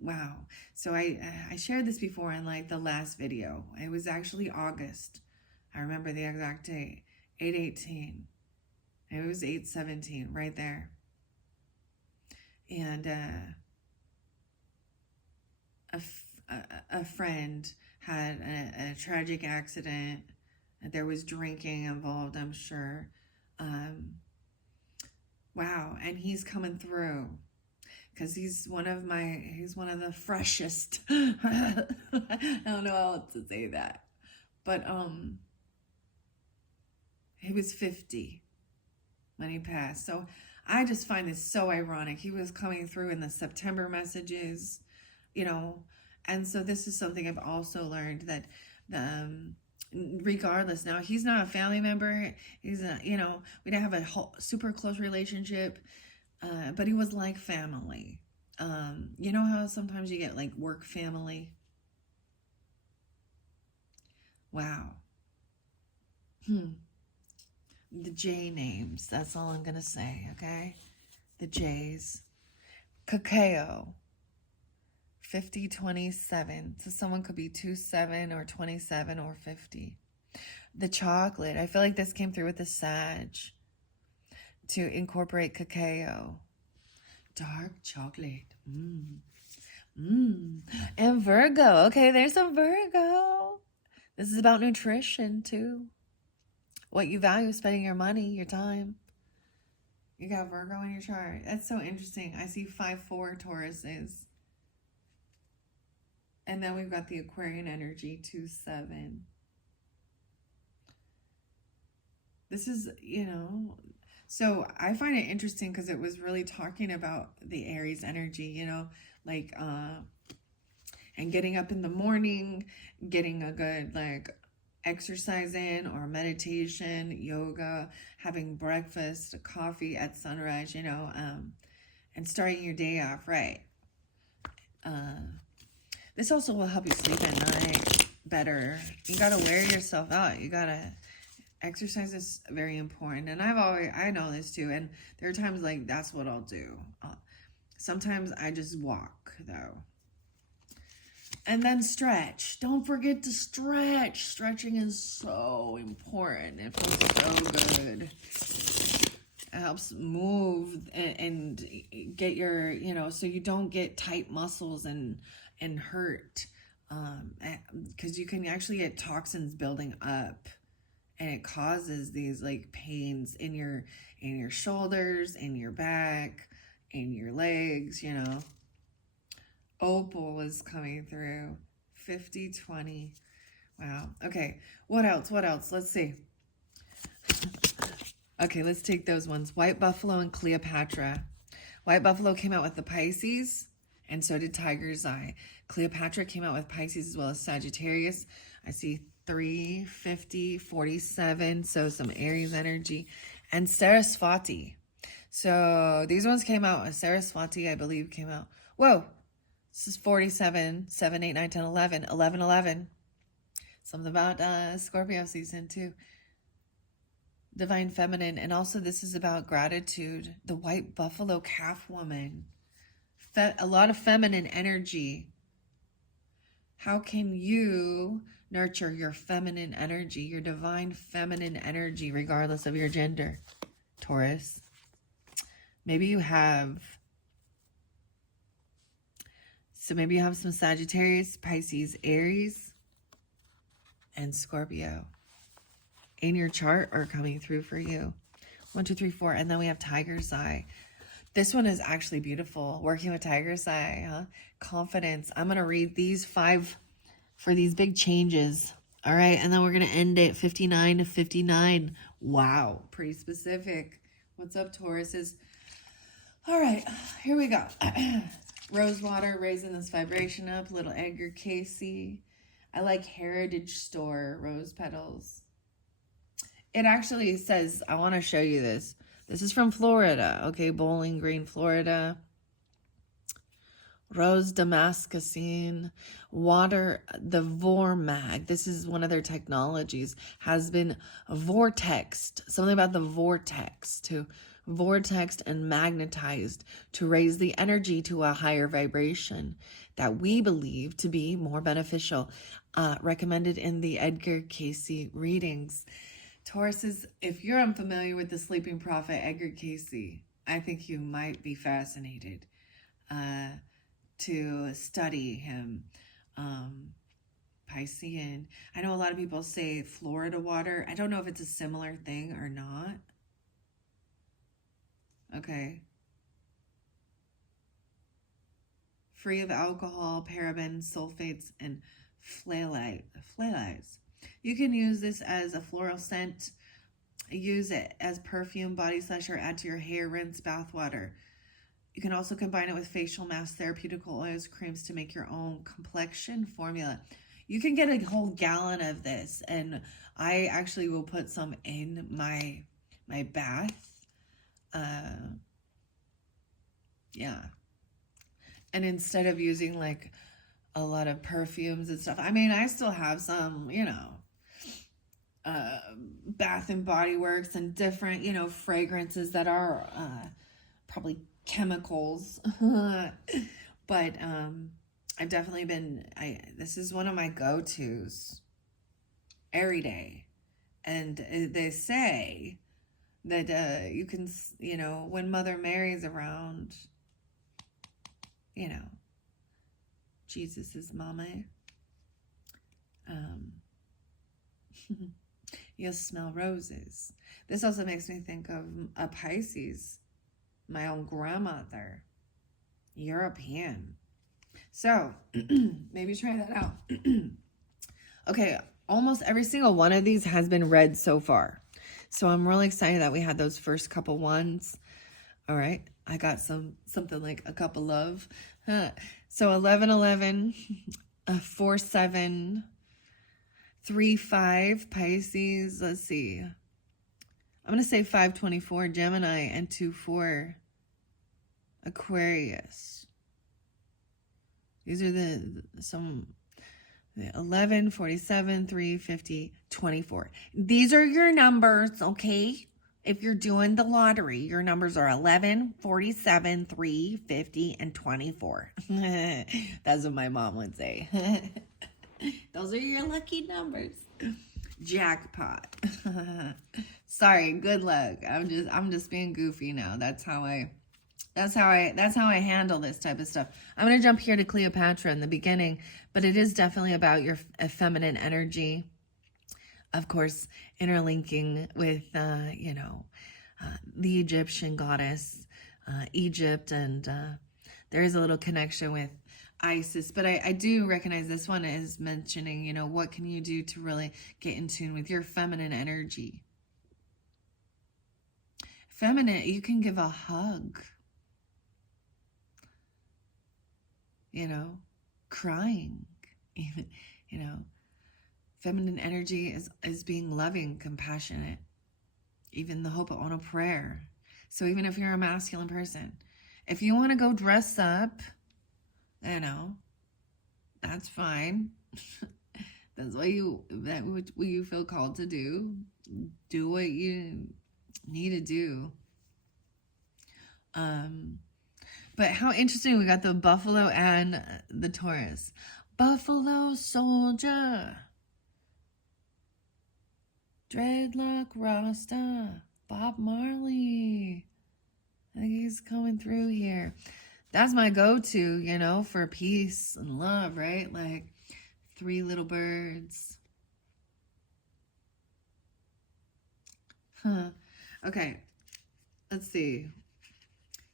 Wow. So I shared this before in like the last video. It was actually August. I remember the exact date, 8/18. It was 8/17 right there. And a friend had a tragic accident. There was drinking involved, I'm sure. Wow, and he's coming through because he's one of the freshest. I don't know how else to say that, but he was 50 when he passed. So I just find this so ironic. He was coming through in the September messages, and so this is something I've also learned, that regardless, now he's not a family member, he's a, we didn't have a super close relationship, but he was like family. You know how sometimes you get like work family? Wow. The J names, that's all I'm gonna say, okay? The J's. Cacao, 5027. So someone could be 27 or 27 or 50. The chocolate, I feel like this came through with the Sag to incorporate cacao. Dark chocolate. And Virgo. Okay, there's a Virgo. This is about nutrition too. What you value, spending your money, your time. You got Virgo in your chart. That's so interesting. I see 5/4 Tauruses. And then we've got the Aquarian energy, 2/7. This is, so I find it interesting because it was really talking about the Aries energy, like, and getting up in the morning, getting a good, like, exercise in, or meditation, yoga, having breakfast, coffee at sunrise, and starting your day off right. This also will help you sleep at night better. You got to wear yourself out. You got to exercise is very important. And I know this too. And there are times like that's what I'll do. Sometimes I just walk though. And then stretch. Don't forget to stretch. Stretching is so important. It feels so good. It helps move and get your, so you don't get tight muscles and hurt. Because you can actually get toxins building up. And it causes these like pains in your shoulders, in your back, in your legs, Opal is coming through. 50/20. Wow. Okay. What else? Let's see. Okay, let's take those ones. White Buffalo and Cleopatra. White Buffalo came out with the Pisces, and so did Tiger's Eye. Cleopatra came out with Pisces as well as Sagittarius. I see 3, 50, 47, so some Aries energy. And Saraswati. So these ones came out. Saraswati, I believe, came out. Whoa. This is 47, 7, 8, 9, 10, 11, 11, 11. Something about Scorpio season too. Divine Feminine. And also this is about gratitude. The White Buffalo Calf Woman. A lot of feminine energy. How can you nurture your feminine energy, your divine feminine energy, regardless of your gender, Taurus? Maybe you have, so maybe you have some Sagittarius, Pisces, Aries, and Scorpio in your chart are coming through for you. 1, 2, 3, 4. And then we have Tiger's Eye. This one is actually beautiful. Working with Tiger's Eye, huh? Confidence. I'm going to read these 5 for these big changes. All right. And then we're going to end it 59 to 59. Wow. Pretty specific. What's up, Tauruses? All right. Here we go. Rosewater, raising this vibration up. Little Edgar Casey. I like Heritage Store rose petals. It actually says, I want to show you this. This is from Florida, okay? Bowling Green, Florida. Rose Damascusine. Water, the Vormag. This is one of their technologies. Has been vortexed. Something about the vortex. To vortexed and magnetized to raise the energy to a higher vibration that we believe to be more beneficial. Recommended in the Edgar Casey readings. Tauruses, if you're unfamiliar with the sleeping prophet Edgar Casey, I think you might be fascinated to study him. Piscean. I know a lot of people say Florida water. I don't know if it's a similar thing or not. Okay. Free of alcohol, parabens, sulfates, and phthalates. You can use this as a floral scent. Use it as perfume, body slusher, add to your hair, rinse, bath water. You can also combine it with facial masks, therapeutic oils, creams to make your own complexion formula. You can get a whole gallon of this, and I actually will put some in my bath. Yeah. And instead of using like a lot of perfumes and stuff, I mean, I still have some, you know, Bath and Body Works and different, you know, fragrances that are probably chemicals. But I've definitely been, this is one of my go-tos every day. And they say that you can, you know, when Mother Mary's around, you know, Jesus's mama, you'll smell roses. This also makes me think of a Pisces, my own grandmother, European. So maybe try that out. Okay, almost every single one of these has been read so far. So I'm really excited that we had those first couple ones. All right, I got something like a cup of love. So 1111, 47, 35 Pisces. Let's see. I'm going to say 524 Gemini and 24 Aquarius. These are the 11, 47, 3, 50, 24. These are your numbers, okay? If you're doing the lottery, your numbers are 11, 47, 3, 50, and 24. That's what my mom would say. Those are your lucky numbers. Jackpot. Sorry, good luck. I'm just being goofy now. That's how I handle this type of stuff. I'm going to jump here to Cleopatra in the beginning, but it is definitely about your feminine energy. Of course, interlinking with, you know, the Egyptian goddess, Egypt, and there is a little connection with Isis. But I do recognize this one is mentioning, you know, what can you do to really get in tune with your feminine energy? Feminine, you can give a hug. You know, crying, even, you know. Feminine energy is being loving, compassionate, even the Ho'oponopono prayer. So even if you're a masculine person, if you want to go dress up, you know, that's fine. That's what you feel called to do. Do what you need to do. But how interesting, we got the Buffalo and the Taurus. Buffalo Soldier. Dreadlock Rasta, Bob Marley. I think he's coming through here. That's my go-to, you know, for peace and love, right? Like 3 little birds. Huh. Okay. Let's see.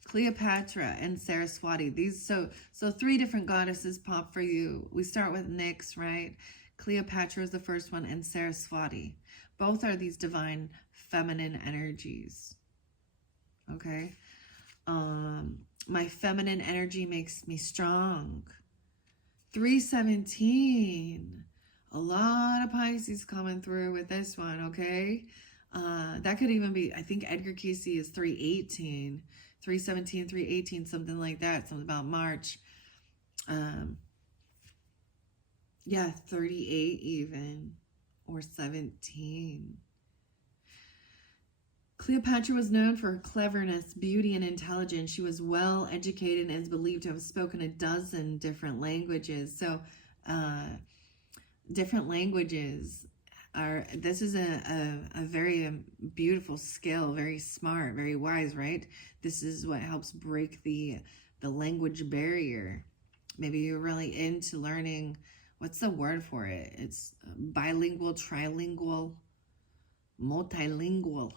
Cleopatra and Saraswati. These so 3 different goddesses pop for you. We start with Nyx, right? Cleopatra is the first one, and Saraswati. Both are these divine feminine energies. Okay. My feminine energy makes me strong. 317. A lot of Pisces coming through with this one, okay? That could even be, I think Edgar Casey is 318. 317, 318, something like that. Something about March. Yeah, 38 even. Or 17. Cleopatra was known for her cleverness, beauty, and intelligence. She was well educated and is believed to have spoken a dozen different languages. So, different languages are, this is a very beautiful skill, very smart, very wise, right? This is what helps break the language barrier. Maybe you're really into learning, what's the word for it? It's bilingual, trilingual, multilingual.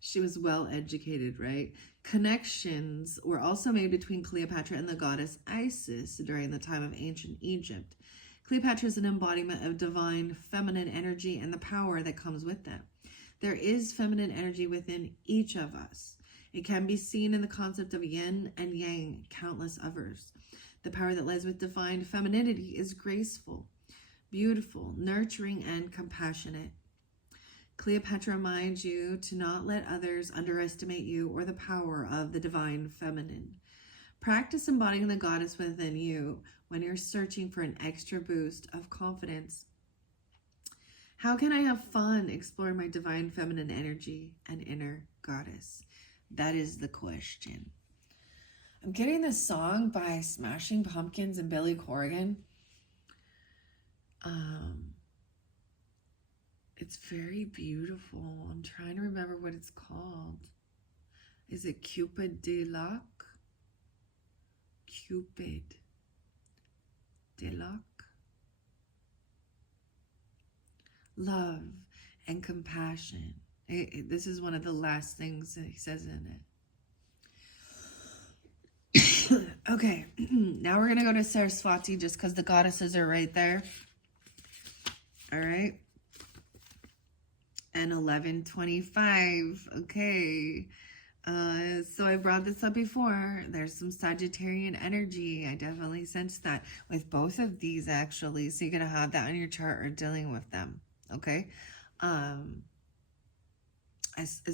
She was well educated, right? Connections were also made between Cleopatra and the goddess Isis during the time of ancient Egypt. Cleopatra is an embodiment of divine feminine energy and the power that comes with that. There is feminine energy within each of us. It can be seen in the concept of yin and yang, countless others. The power that lies with divine femininity is graceful, beautiful, nurturing, and compassionate. Cleopatra reminds you to not let others underestimate you or the power of the divine feminine. Practice embodying the goddess within you when you're searching for an extra boost of confidence. How can I have fun exploring my divine feminine energy and inner goddess? That is the question. I'm getting this song by Smashing Pumpkins and Billy Corgan. It's very beautiful. I'm trying to remember what it's called. Is it Cupid de Luck? Cupid de Luck? Love and compassion. This is one of the last things that he says in it. Okay, now we're going to go to Saraswati just because the goddesses are right there. All right. And 1125. Okay. So I brought this up before. There's some Sagittarian energy. I definitely sense that with both of these, actually. So you're going to have that on your chart or dealing with them. Okay. As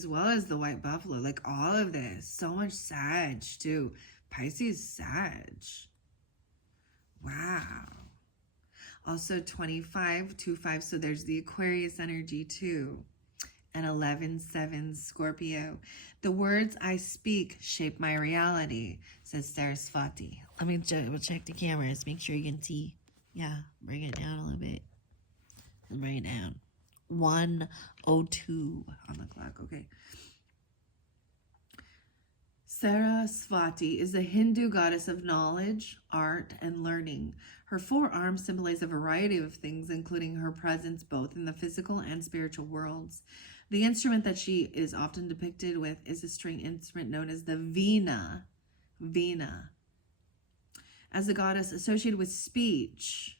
well as the white buffalo, like all of this. So much Sag, too. Pisces Sag. Wow. Also 25, so there's the Aquarius energy too. And 11-7 Scorpio. The words I speak shape my reality, says Saraswati. Let me check the cameras, make sure you can see. Yeah, bring it down a little bit. And bring it down. 1:02 on the clock, okay. Saraswati is a Hindu goddess of knowledge, art, and learning. Her 4 arms symbolize a variety of things, including her presence both in the physical and spiritual worlds. The instrument that she is often depicted with is a string instrument known as the Veena. Veena. As a goddess associated with speech,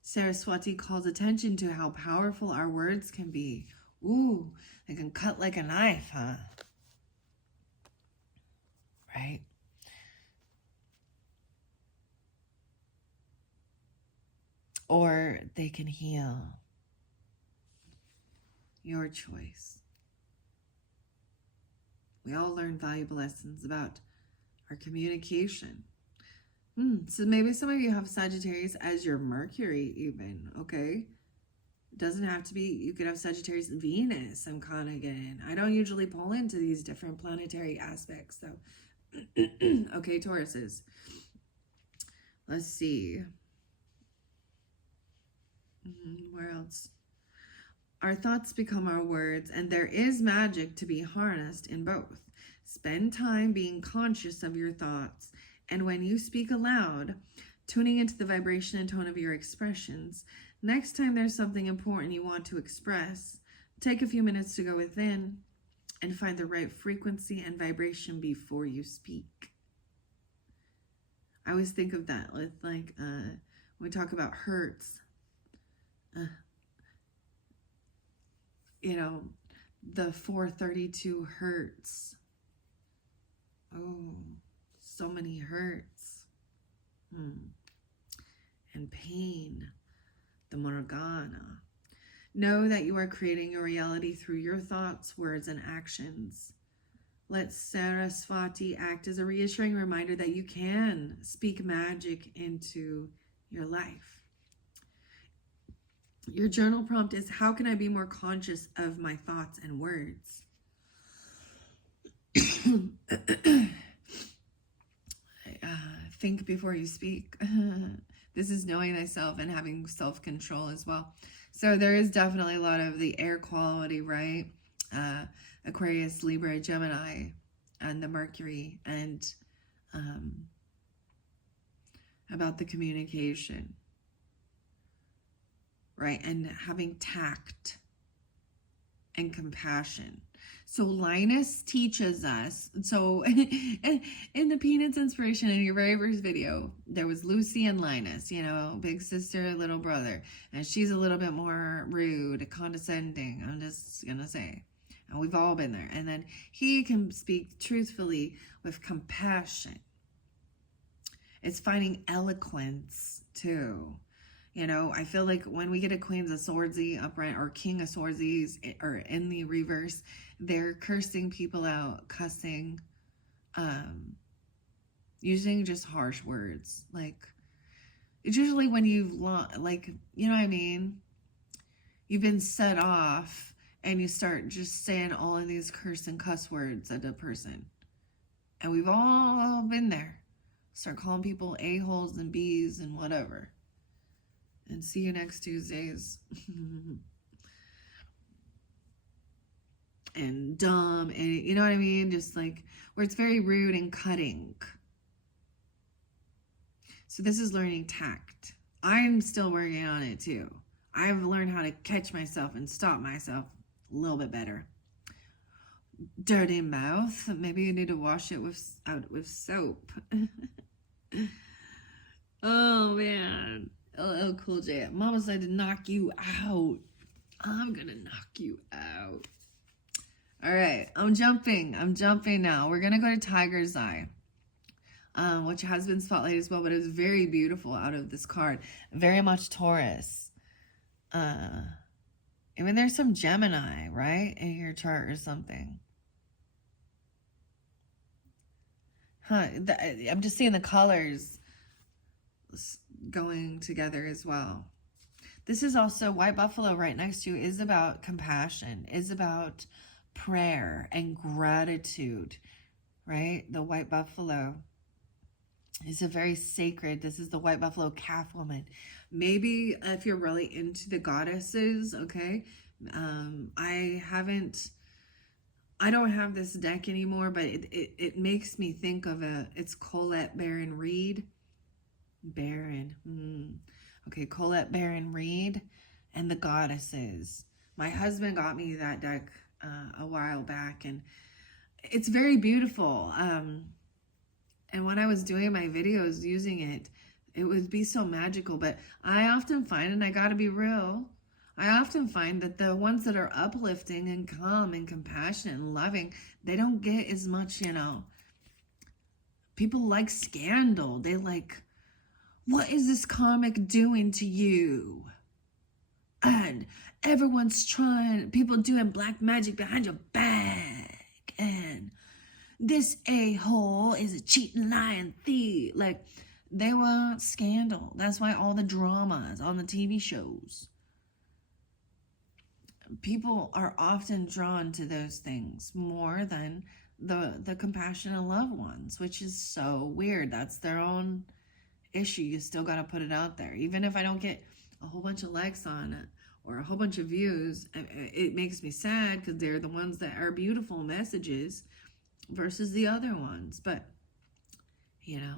Saraswati calls attention to how powerful our words can be. Ooh, they can cut like a knife, huh? Right? Or they can heal. Your choice. We all learn valuable lessons about our communication. So maybe some of you have Sagittarius as your Mercury even, okay? It doesn't have to be, you could have Sagittarius and Venus, I'm kind of getting. I don't usually pull into these different planetary aspects, so. Okay, Tauruses. Let's see. Where else? Our thoughts become our words, and there is magic to be harnessed in both. Spend time being conscious of your thoughts, and when you speak aloud, tuning into the vibration and tone of your expressions. Next time there's something important you want to express, take a few minutes to go within and find the right frequency and vibration before you speak. I always think of that with when we talk about hertz. The 432 hertz. Oh, so many hertz. And pain, the Morgana. Know that you are creating your reality through your thoughts, words, and actions. Let Saraswati act as a reassuring reminder that you can speak magic into your life. Your journal prompt is, how can I be more conscious of my thoughts and words? Think before you speak. This is knowing thyself and having self-control as well. So there is definitely a lot of the air quality, right? Aquarius, Libra, Gemini, and the Mercury, and about the communication, right? And having tact and compassion. So Linus teaches us, so in the Peanuts inspiration, in your very first video, there was Lucy and Linus, big sister, little brother. And she's a little bit more rude, condescending, I'm just going to say. And we've all been there. And then he can speak truthfully with compassion. It's finding eloquence too. I feel like when we get a Queen of Swordsy upright or King of Swordsies or in the reverse, they're cursing people out, cussing, using just harsh words. Like, it's usually when you've, you know what I mean? You've been set off and you start just saying all of these curse and cuss words at a person. And we've all been there. Start calling people a-holes and b's and whatever. And see you next Tuesdays. And dumb, and you know what I mean? Just like, where it's very rude and cutting. So this is learning tact. I'm still working on it too. I've learned how to catch myself and stop myself a little bit better. Dirty mouth. Maybe you need to wash it out with soap. Oh man. LL Cool J. Mama said to knock you out. I'm gonna knock you out. All right, I'm jumping now. We're gonna go to Tiger's Eye, which has been spotlighted as well, but it was very beautiful out of this card. Very much Taurus. Even there's some Gemini, right, in your chart or something. I'm just seeing the colors going together as well. This is also White Buffalo right next to you is about compassion, is about prayer and gratitude, right? The White Buffalo is a very sacred, this is the White Buffalo calf woman. Maybe if you're really into the goddesses, okay? I don't have this deck anymore, but it makes me think of it's Colette Baron Reed. Okay, Colette Baron Reed and the goddesses. My husband got me that deck a while back, and it's very beautiful. And when I was doing my videos using it, it would be so magical. But I often find, and I gotta be real, I often find that the ones that are uplifting and calm and compassionate and loving, they don't get as much, people like scandal. They like, what is this karmic doing to you? And everyone's people doing black magic behind your back. And this a-hole is a cheating, lying thief. Like, they want scandal. That's why all the dramas on the TV shows. People are often drawn to those things more than the compassionate loved ones, which is so weird. That's their own issue. You still got to put it out there. Even if I don't get a whole bunch of likes on it, or a whole bunch of views, it makes me sad because they're the ones that are beautiful messages versus the other ones. But, you know,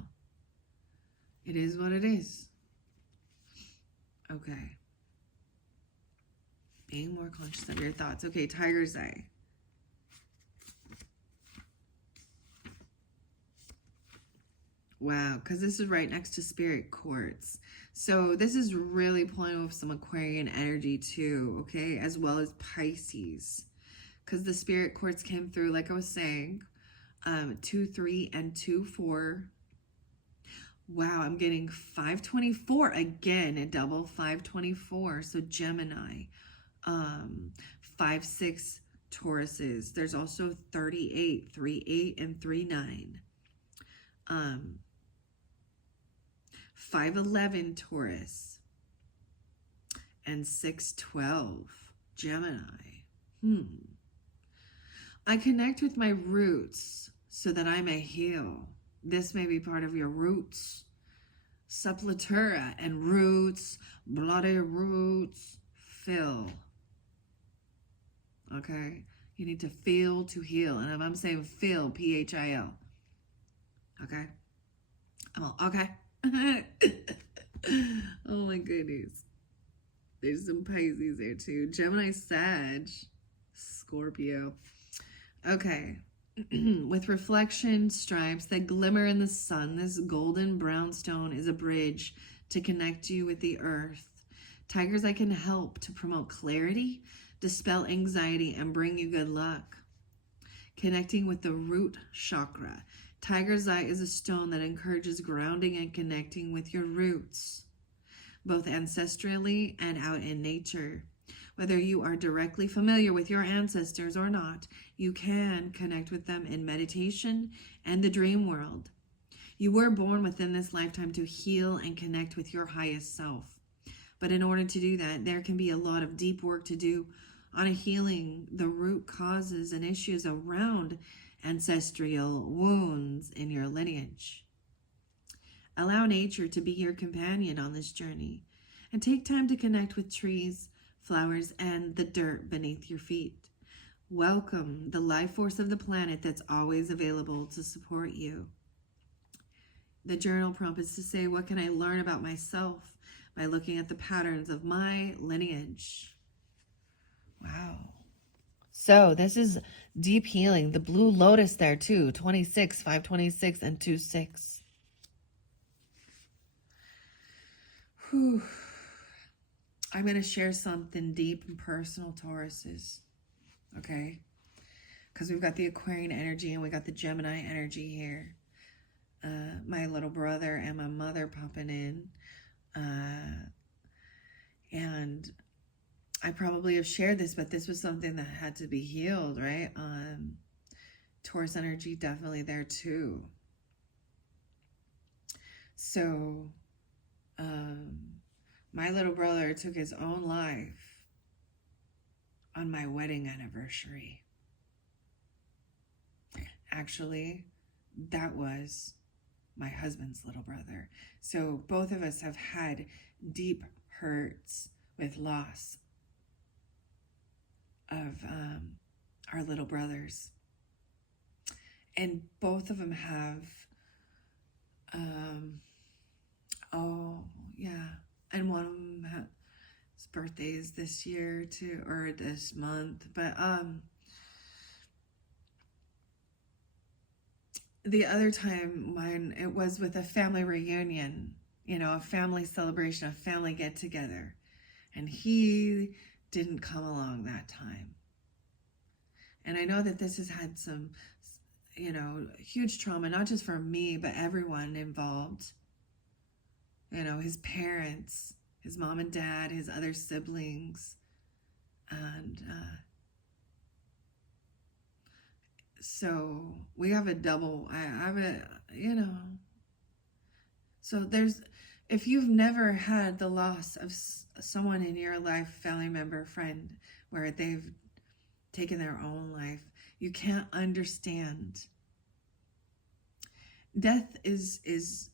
it is what it is. Okay. Being more conscious of your thoughts. Okay, Tiger's Eye. Wow, because this is right next to Spirit Quartz. So this is really pulling with some Aquarian energy too, okay? As well as Pisces. Because the Spirit Quartz came through, like I was saying, 2, 3, and 2, 4. Wow, I'm getting 524 again, a double 524. So Gemini, 5, 6 Tauruses. There's also 38, 3, 8, and 3, 9. 511 Taurus and 612 Gemini. I connect with my roots so that I may heal. This may be part of your roots. Sepultura and roots, bloody roots, fill. Okay? You need to feel to heal. And I'm saying feel, P-H-I-L. Okay? I'm all, okay. Oh my goodness. There's some Pisces there too. Gemini, Sag, Scorpio. Okay. With reflection stripes that glimmer in the sun, this golden brown stone is a bridge to connect you with the earth. Tiger's Eye can help to promote clarity, dispel anxiety, and bring you good luck. Connecting with the root chakra. Tiger's Eye is a stone that encourages grounding and connecting with your roots, both ancestrally and out in nature. Whether you are directly familiar with your ancestors or not, you can connect with them in meditation and the dream world. You were born within this lifetime to heal and connect with your highest self. But in order to do that, there can be a lot of deep work to do on healing the root causes and issues around ancestral wounds in your lineage. Allow nature to be your companion on this journey and take time to connect with trees, flowers, and the dirt beneath your feet. Welcome the life force of the planet that's always available to support you. The journal prompt is to say, what can I learn about myself by looking at the patterns of my lineage? Wow. So this is deep healing. The blue lotus there too, 26, 526, and 26. Whew. I'm going to share something deep and personal, Tauruses. Okay? Because we've got the Aquarian energy and we got the Gemini energy here. My little brother and my mother popping in. And I probably have shared this, but this was something that had to be healed, right? Taurus energy definitely there too. So, my little brother took his own life on my wedding anniversary. Actually, that was my husband's little brother. So both of us have had deep hurts with loss of our little brothers. And both of them have, and one of them had his birthday is this year too, or this month. But the other time when it was with a family reunion, you know, a family celebration, a family get together, and he didn't come along that time. And I know that this has had some, you know, huge trauma, not just for me, but everyone involved. You know, his parents, his mom and dad, his other siblings. And so we have a double, I have a, you know. So there's, if you've never had the loss of someone in your life, family member, friend, where they've taken their own life, you can't understand. Death is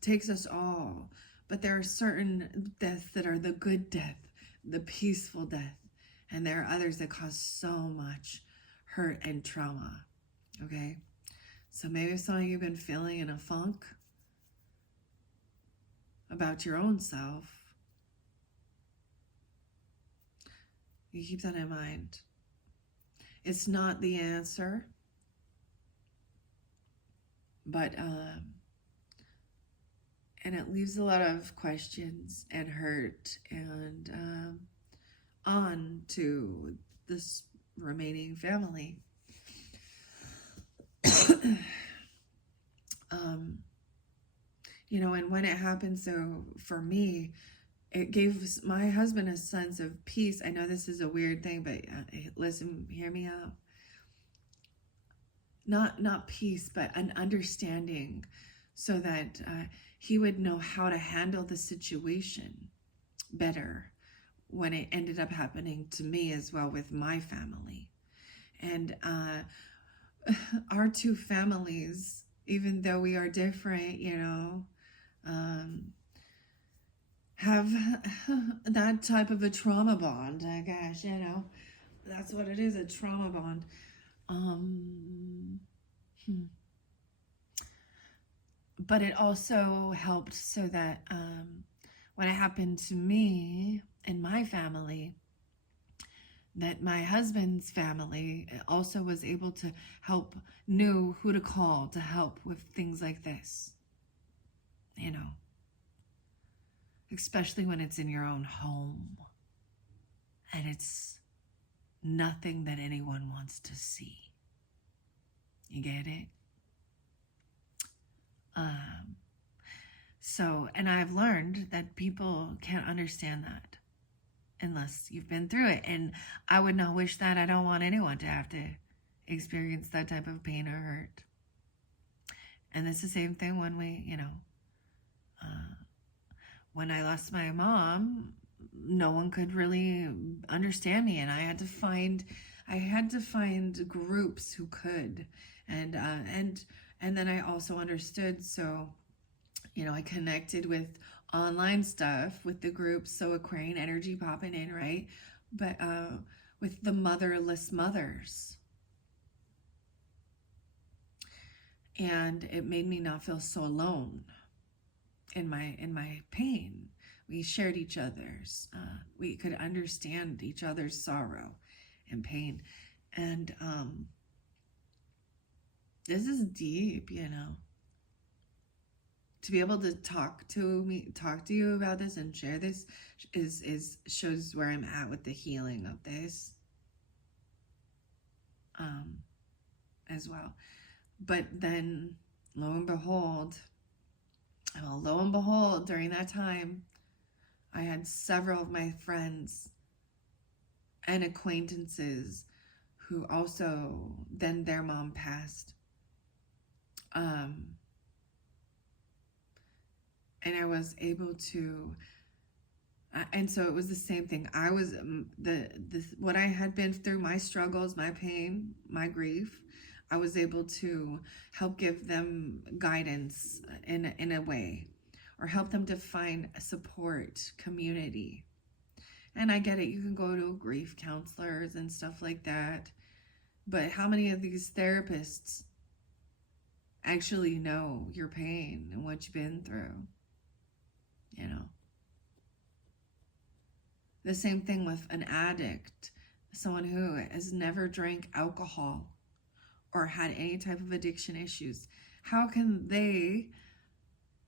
takes us all, but there are certain deaths that are the good death, the peaceful death. And there are others that cause so much hurt and trauma. Okay? So maybe some of you have been feeling in a funk about your own self. You keep that in mind. It's not the answer, but and it leaves a lot of questions and hurt and on to this remaining family. You know, and when it happened, so for me, it gave my husband a sense of peace. I know this is a weird thing, but listen, hear me out. Not peace, but an understanding, so that he would know how to handle the situation better when it ended up happening to me as well with my family. And our two families, even though we are different, you know, have that type of a trauma bond. I guess, you know, that's what it is, a trauma bond. But it also helped so that when it happened to me and my family, that my husband's family also was able to help, knew who to call to help with things like this, you know, especially when it's in your own home and it's nothing that anyone wants to see. You get it? So, and I've learned that people can't understand that unless you've been through it. And I would not wish that. I don't want anyone to have to experience that type of pain or hurt. And it's the same thing when we, you know, when I lost my mom, no one could really understand me, and I had to find groups who could, and then I also understood. So, you know, I connected with online stuff with the groups, so Aquarian energy popping in, right? But with the motherless mothers, and it made me not feel so alone in my pain. We shared each other's, we could understand each other's sorrow and pain. And this is deep, you know. To be able to talk to you about this and share this is shows where I'm at with the healing of this as well. But then lo and behold, during that time, I had several of my friends and acquaintances who also, then their mom passed. And I was able to, and so it was the same thing. I was, what I had been through, my struggles, my pain, my grief, I was able to help give them guidance in a way, or help them to find support, community. And I get it, you can go to grief counselors and stuff like that, but how many of these therapists actually know your pain and what you've been through? You know, the same thing with an addict, someone who has never drank alcohol or had any type of addiction issues. How can they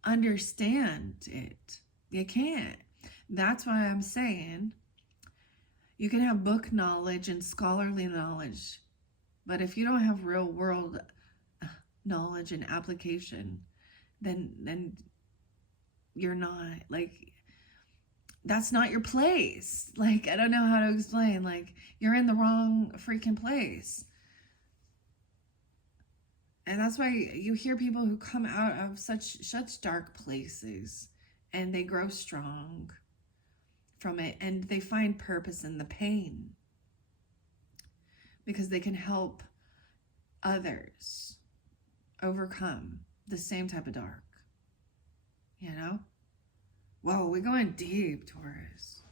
understand it? You can't. That's why I'm saying you can have book knowledge and scholarly knowledge, but if you don't have real world knowledge and application, then you're not, like, that's not your place. Like, I don't know how to explain. Like, you're in the wrong freaking place. And that's why you hear people who come out of such dark places and they grow strong from it, and they find purpose in the pain because they can help others overcome the same type of dark. You know? Whoa, we're going deep, Taurus.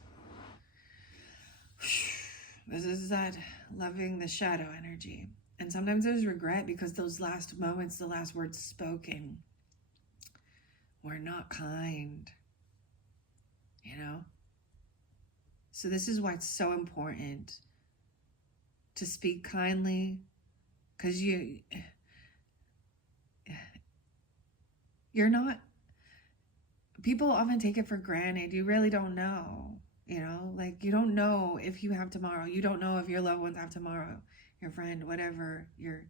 This is that loving the shadow energy. And sometimes there's regret because those last moments, the last words spoken, were not kind, you know? So this is why it's so important to speak kindly, because you're not, people often take it for granted. You really don't know, you know, like you don't know if you have tomorrow. You don't know if your loved ones have tomorrow, your friend, whatever, your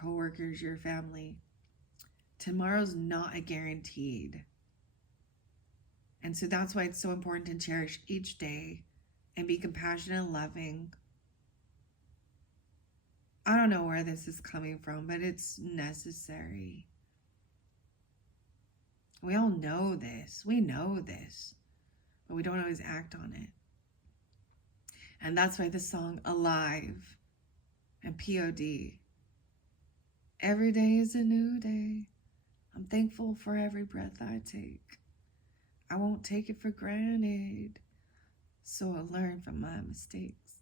coworkers, your family. Tomorrow's not a guaranteed. And so that's why it's so important to cherish each day and be compassionate and loving. I don't know where this is coming from, but it's necessary. We all know this. We know this, but we don't always act on it. And that's why the song Alive and POD. Every day is a new day. I'm thankful for every breath I take. I won't take it for granted, so I'll learn from my mistakes.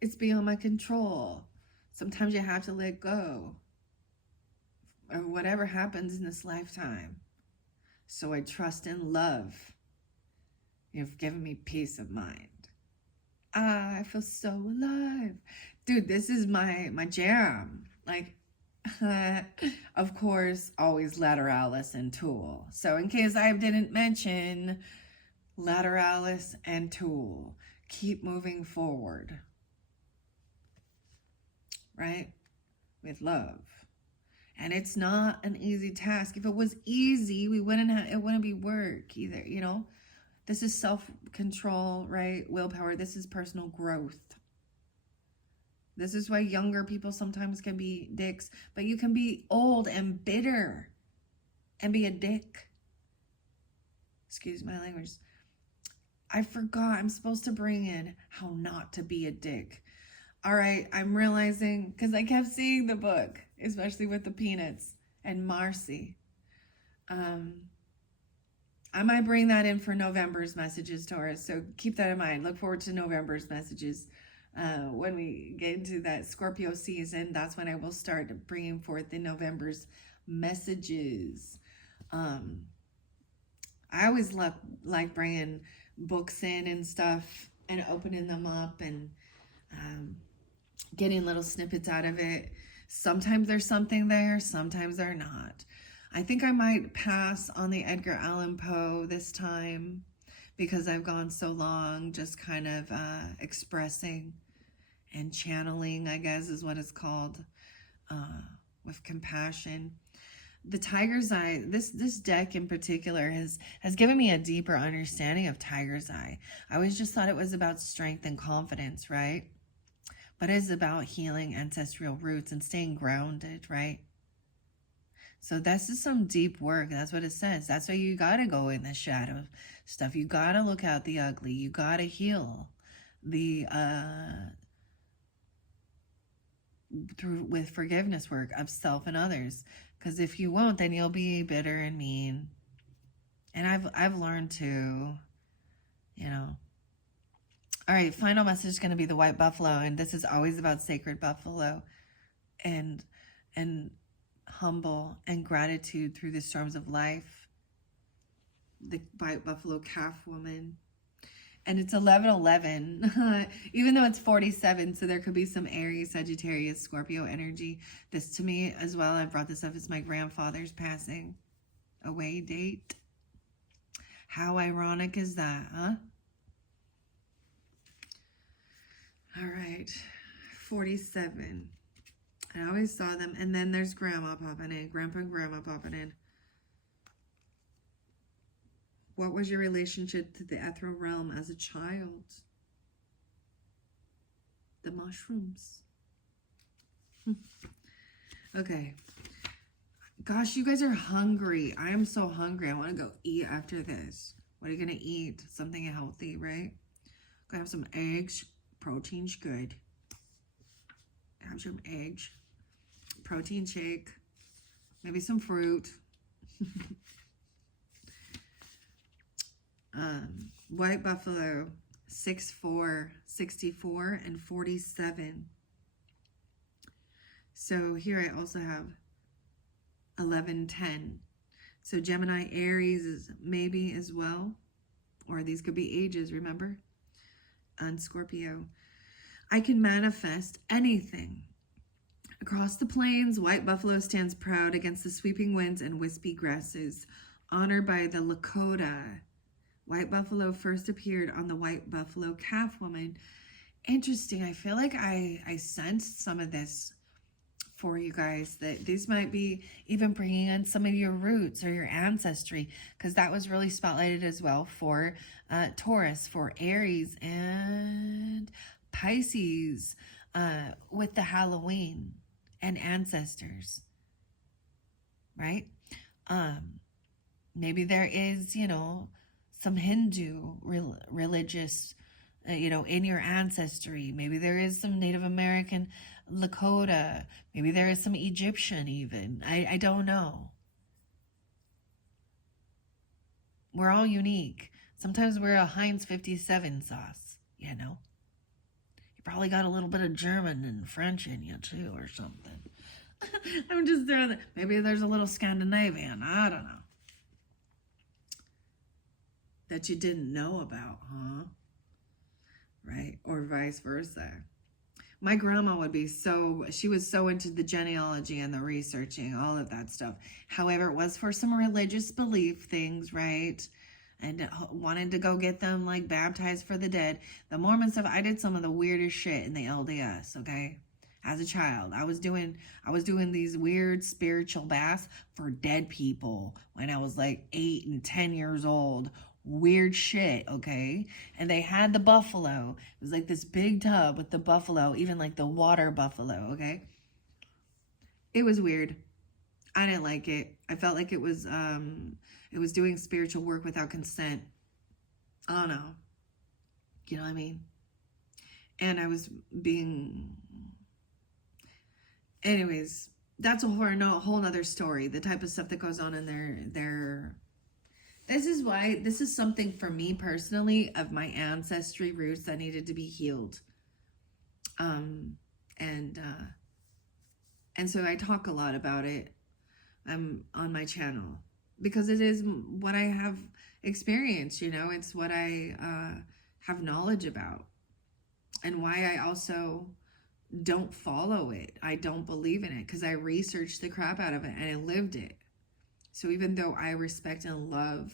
It's beyond my control. Sometimes you have to let go of whatever happens in this lifetime. So I trust in love. You've given me peace of mind. I feel so alive. Dude, this is my jam. Like, of course, always lateralis and tool. So in case I didn't mention lateralis and tool, keep moving forward, right? With love. And it's not an easy task. If it was easy, it wouldn't be work either, you know? This is self-control, right? Willpower. This is personal growth. This is why younger people sometimes can be dicks, but you can be old and bitter and be a dick. Excuse my language. I forgot I'm supposed to bring in how not to be a dick. All right, I'm realizing, because I kept seeing the book, especially with the peanuts and Marcy. I might bring that in for November's messages, Taurus. So keep that in mind. Look forward to November's messages. When we get into that Scorpio season, that's when I will start bringing forth in November's messages. I always like bringing books in and stuff and opening them up and getting little snippets out of it. Sometimes there's something there, sometimes they're not. I think I might pass on the Edgar Allan Poe this time because I've gone so long just kind of expressing and channeling, I guess is what it's called, with compassion. The Tiger's Eye, this deck in particular has given me a deeper understanding of Tiger's Eye. I always just thought it was about strength and confidence, right? But it's about healing ancestral roots and staying grounded, right? So this is some deep work. That's what it says. That's why you got to go in the shadow stuff. You got to look out the ugly. You got to heal with forgiveness work of self and others. Because if you won't, then you'll be bitter and mean. And I've learned to, you know. All right, final message is going to be the white buffalo, and this is always about sacred buffalo and humble and gratitude through the storms of life. The white buffalo calf woman. And it's 11/11, even though it's 47, so there could be some Aries, Sagittarius, Scorpio energy. This to me as well, I brought this up, it's my grandfather's passing away date. How ironic is that, huh? All right, 47. I always saw them, and then there's grandma popping in, grandpa and grandma popping in. What was your relationship to the ethereal realm as a child? The mushrooms. Okay. Gosh, you guys are hungry. I am so hungry. I want to go eat after this. What are you going to eat? Something healthy, right? Gonna have some eggs. Protein's good. Have some eggs. Protein shake. Maybe some fruit. White buffalo. 6, 4, 64, and 47. So here I also have 11, 10. So Gemini, Aries is maybe as well. Or these could be ages, remember? And Scorpio. I can manifest anything. Across the plains, white buffalo stands proud against the sweeping winds and wispy grasses. Honored by the Lakota, white buffalo first appeared on the white buffalo calf woman. Interesting. I feel like I sensed some of this for you guys, that these might be even bringing in some of your roots or your ancestry, because that was really spotlighted as well for Taurus, for Aries, and Pisces with the Halloween and ancestors, right? Maybe there is, you know, some Hindu religious, you know, in your ancestry. Maybe there is some Native American, Lakota. Maybe there is some Egyptian even. I don't know. We're all unique. Sometimes we're a Heinz 57 sauce, you know. You probably got a little bit of German and French in you too, or something. I'm just throwing that. Maybe there's a little Scandinavian. I don't know. That you didn't know about, huh? Right? Or vice versa. My grandma would be she was so into the genealogy and the researching, all of that stuff. However, it was for some religious belief things, right? And wanted to go get them like baptized for the dead. The Mormon stuff, I did some of the weirdest shit in the LDS, okay? As a child, I was doing these weird spiritual baths for dead people when I was like 8 and 10 years old. Weird shit, okay? And they had the buffalo. It was like this big tub with the buffalo, even like the water buffalo, okay? It was weird. I didn't like it. I felt like it was doing spiritual work without consent. I don't know. You know what I mean? And I was being... Anyways, that's a whole nother story. The type of stuff that goes on in their This is something for me personally of my ancestry roots that needed to be healed. And so I talk a lot about it on my channel because it is what I have experienced, you know, it's what I have knowledge about, and why I also don't follow it. I don't believe in it because I researched the crap out of it and I lived it. So even though I respect and love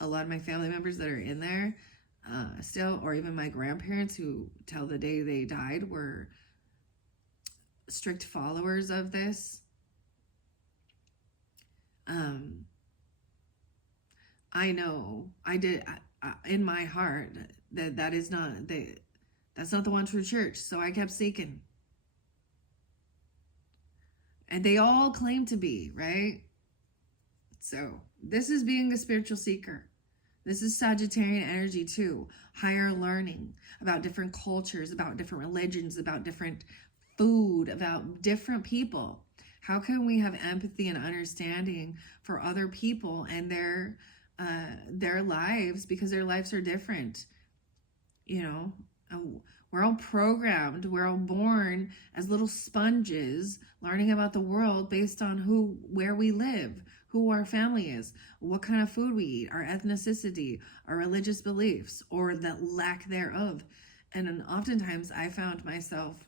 a lot of my family members that are in there still, or even my grandparents who till the day they died were strict followers of this, I know I did in my heart that's not the one true church. So I kept seeking, and they all claim to be, right? So this is being a spiritual seeker. This is Sagittarian energy too. Higher learning about different cultures, about different religions, about different food, about different people. How can we have empathy and understanding for other people and their lives, because their lives are different? You know, we're all programmed. We're all born as little sponges, learning about the world based on where we live, who our family is, what kind of food we eat, our ethnicity, our religious beliefs, or the lack thereof. And oftentimes I found myself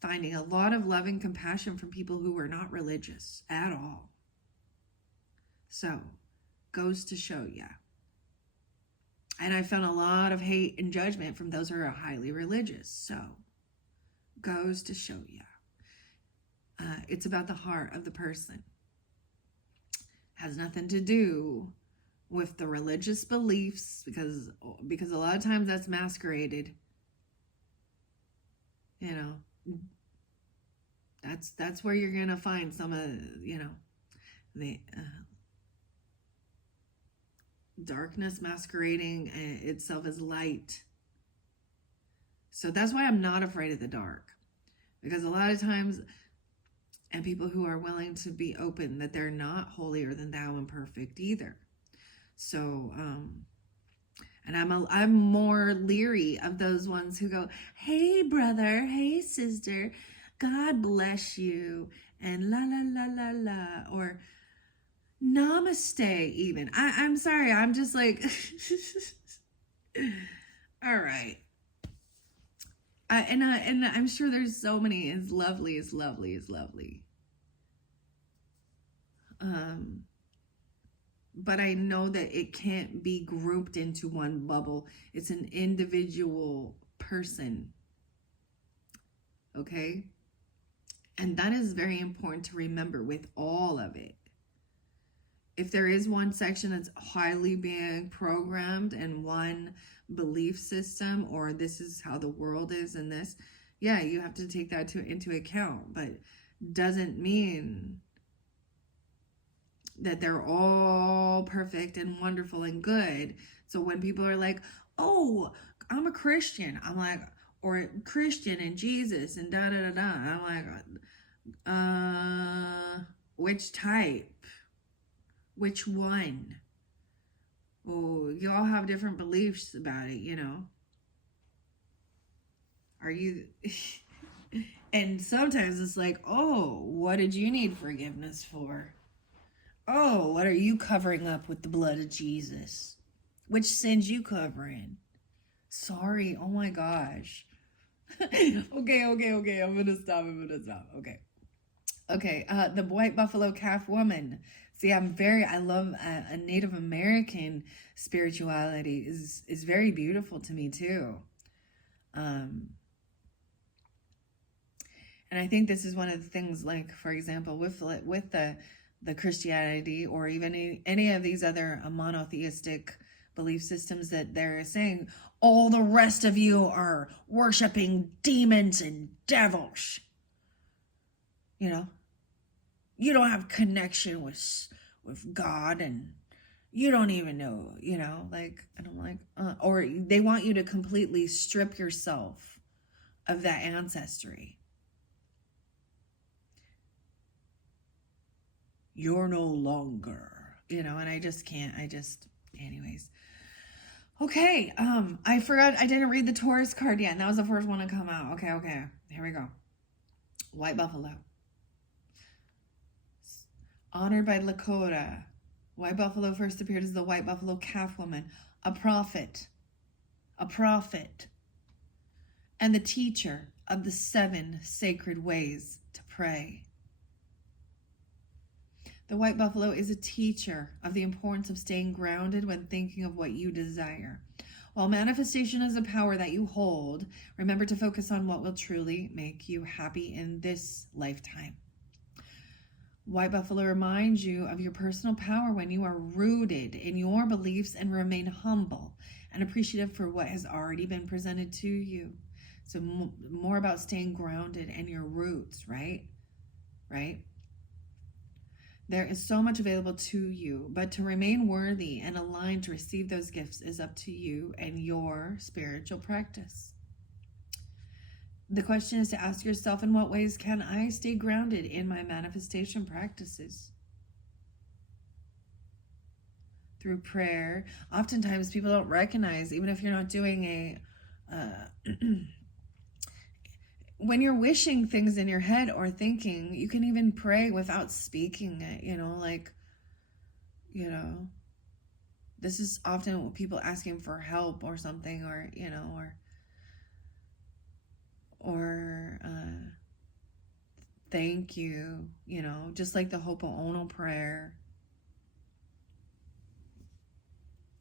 finding a lot of loving compassion from people who were not religious at all. So, goes to show ya. And I found a lot of hate and judgment from those who are highly religious. So, goes to show ya. It's about the heart of the person. Has nothing to do with the religious beliefs, because a lot of times that's masqueraded. You know, that's where you're gonna find some of, you know, the darkness masquerading itself as light. So that's why I'm not afraid of the dark, because a lot of times, and people who are willing to be open that they're not holier than thou and perfect either. So And I'm more leery of those ones who go, "Hey brother, hey sister, God bless you," and la la la la la, or namaste even. I'm sorry, I'm just like all right. And I'm sure there's so many as lovely as lovely as lovely. But I know that it can't be grouped into one bubble. It's an individual person. Okay? And that is very important to remember with all of it. If there is one section that's highly being programmed and one belief system, or this is how the world is and this, yeah, you have to take that into account. But doesn't mean that they're all perfect and wonderful and good. So when people are like, "Oh, I'm a Christian," I'm like, or Christian and Jesus and da da da da, I'm like, which type? Which one? Oh, you all have different beliefs about it, you know. Are you and sometimes it's like, "Oh, what did you need forgiveness for? Oh, what are you covering up with the blood of Jesus? Which sins you covering? Sorry, oh my gosh." Okay. I'm gonna stop. Okay, the white buffalo calf woman. See, I love a Native American spirituality is very beautiful to me too. And I think this is one of the things, like, for example, with the Christianity, or even any of these other monotheistic belief systems, that they're saying all the rest of you are worshiping demons and devils. You know, you don't have connection with God, and you don't even know, you know, like, and I'm like, or they want you to completely strip yourself of that ancestry. You're no longer, you know, and I just can't, anyways. Okay, I forgot, I didn't read the Taurus card yet, and that was the first one to come out. Okay, here we go. White buffalo. Honored by Lakota. White buffalo first appeared as the white buffalo calf woman, a prophet, and the teacher of the 7 sacred ways to pray. The white buffalo is a teacher of the importance of staying grounded when thinking of what you desire. While manifestation is a power that you hold, remember to focus on what will truly make you happy in this lifetime. White buffalo reminds you of your personal power when you are rooted in your beliefs and remain humble and appreciative for what has already been presented to you. So more about staying grounded and your roots, right? There is so much available to you, but to remain worthy and aligned to receive those gifts is up to you and your spiritual practice. The question is to ask yourself, in what ways can I stay grounded in my manifestation practices? Through prayer. Oftentimes people don't recognize, even if you're not doing a when you're wishing things in your head or thinking, you can even pray without speaking it, you know, like, you know, this is often people asking for help or something, or, you know, or thank you, you know, just like the Ho'oponopono prayer.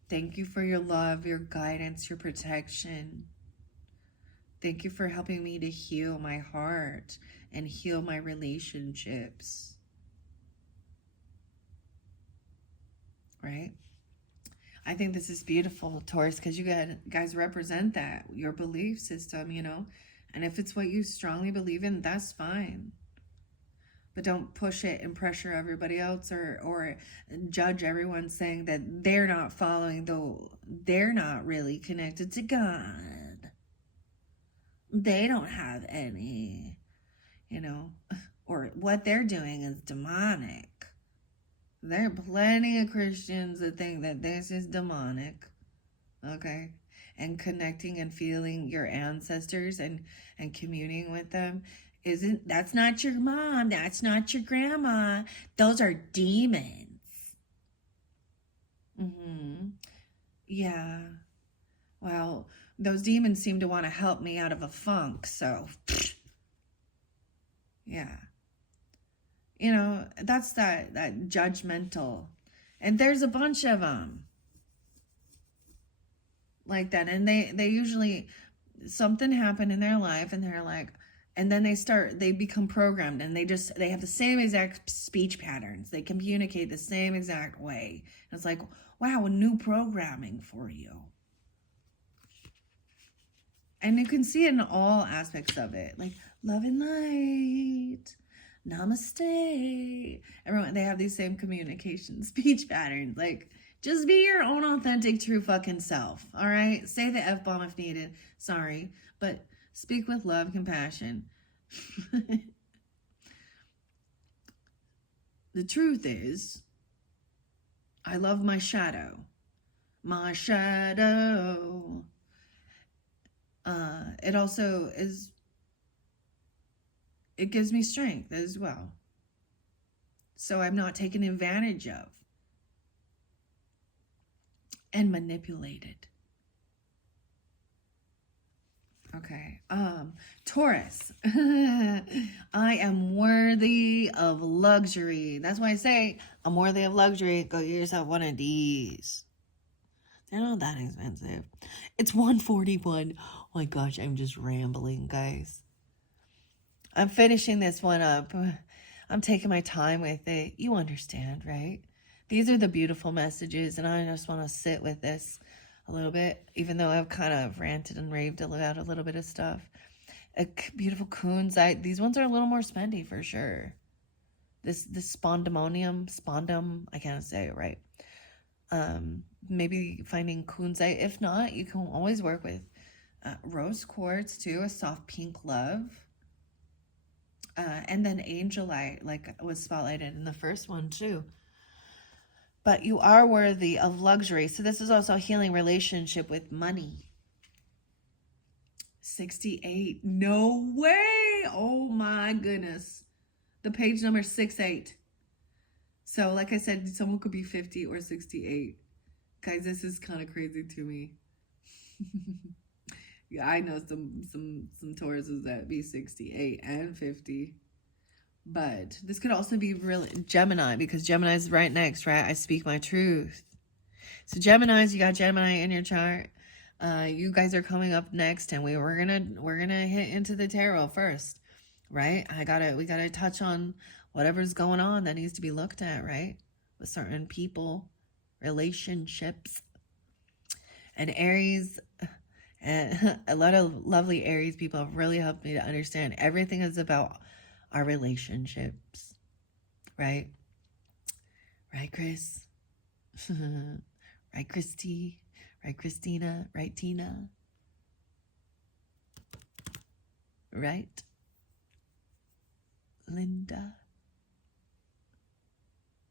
Thank you for your love, your guidance, your protection. Thank you for helping me to heal my heart and heal my relationships. Right? I think this is beautiful, Taurus, because you guys represent that, your belief system, you know. And if it's what you strongly believe in, that's fine. But don't push it and pressure everybody else, or judge everyone saying that they're not following, though they're not really connected to God. They don't have any, you know, or what they're doing is demonic. There are plenty of Christians that think that this is demonic. okay? And connecting and feeling your ancestors and communing with them. That's not your mom, that's not your grandma. Those are demons. Mm-hmm. Yeah. Well, those demons seem to want to help me out of a funk, so yeah. You know, that's that judgmental. And there's a bunch of them like that, and they usually something happened in their life and they're like, and then they become programmed, and they have the same exact speech patterns, they communicate the same exact way, and it's like, wow, a new programming for you. And you can see it in all aspects of it, like love and light, namaste. Everyone, they have these same communication speech patterns. Like, just be your own authentic, true fucking self. All right, say the F-bomb if needed. Sorry, but speak with love, compassion. The truth is, I love my shadow. My shadow. It also is, it gives me strength as well. So I'm not taken advantage of and manipulated. Okay. Taurus. I am worthy of luxury. That's why I say I'm worthy of luxury. Go get yourself one of these. They're not that expensive. It's $141. Oh my gosh, I'm just rambling, guys. I'm finishing this one up. I'm taking my time with it. You understand, right? These are the beautiful messages, and I just want to sit with this a little bit, even though I've kind of ranted and raved about a little bit of stuff. A beautiful kunzite. These ones are a little more spendy for sure. This spondum, I can't say it right. Maybe finding kunzite. If not, you can always work with rose quartz too, a soft pink love. And then angelite, like was spotlighted in the first one too. But you are worthy of luxury. So this is also a healing relationship with money. 68. No way. Oh my goodness. The page number 68. So like I said, someone could be 50 or 68. Guys, this is kind of crazy to me. Yeah, I know some Tauruses that be 68 and 50. But this could also be really Gemini, because Gemini is right next, right? I speak my truth. So Geminis, you got Gemini in your chart. You guys are coming up next, and we're gonna hit into the tarot first, right? We gotta touch on whatever's going on that needs to be looked at, right? With certain people, relationships, and Aries. And a lot of lovely Aries people have really helped me to understand everything is about our relationships, right? Right, Chris? Right, Christy? Right, Christina? Right, Tina? Right, Linda?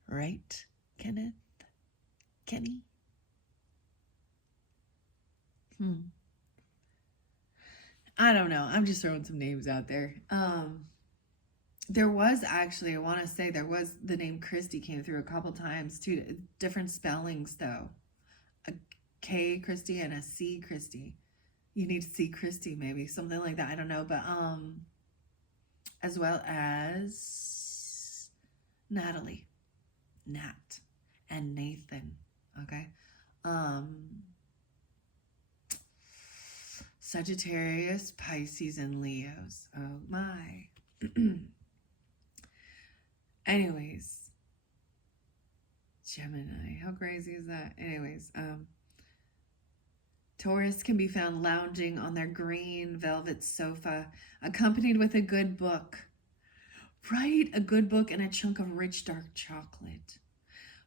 Right, Kenneth? Kenny? I don't know. I'm just throwing some names out there. There was actually, I want to say there was the name Christy came through a couple times, two different spellings though. A K Christy and a C Christy. You need to see Christy, maybe something like that. I don't know, but as well as Natalie, Nat, and Nathan. Okay. Sagittarius, Pisces, and Leos. Oh my. Anyways, Gemini, how crazy is that? Anyways, Taurus can be found lounging on their green velvet sofa, accompanied with a good book. Right? A good book and a chunk of rich dark chocolate.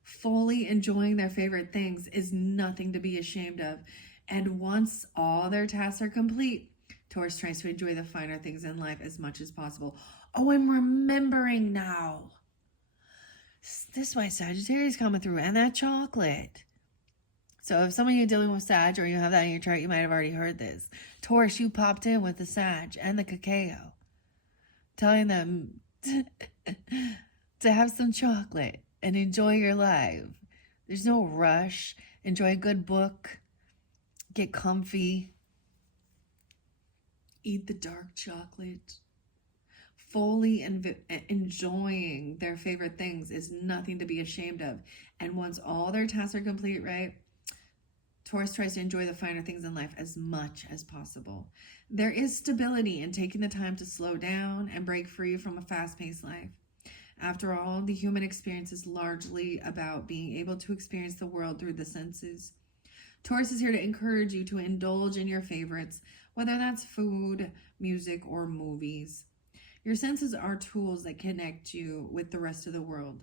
Fully enjoying their favorite things is nothing to be ashamed of. And once all their tasks are complete, Taurus tries to enjoy the finer things in life as much as possible. Oh, I'm remembering now. This is why Sagittarius coming through, and that chocolate. So if some of you are dealing with Sag or you have that in your chart, you might have already heard this. Taurus, you popped in with the Sag and the cacao, telling them to have some chocolate and enjoy your life. There's no rush. Enjoy a good book. Get comfy. Eat the dark chocolate. Fully enjoying their favorite things is nothing to be ashamed of. And once all their tasks are complete, right, Taurus tries to enjoy the finer things in life as much as possible. There is stability in taking the time to slow down and break free from a fast-paced life. After all, the human experience is largely about being able to experience the world through the senses. Taurus is here to encourage you to indulge in your favorites, whether that's food, music, or movies. Your senses are tools that connect you with the rest of the world.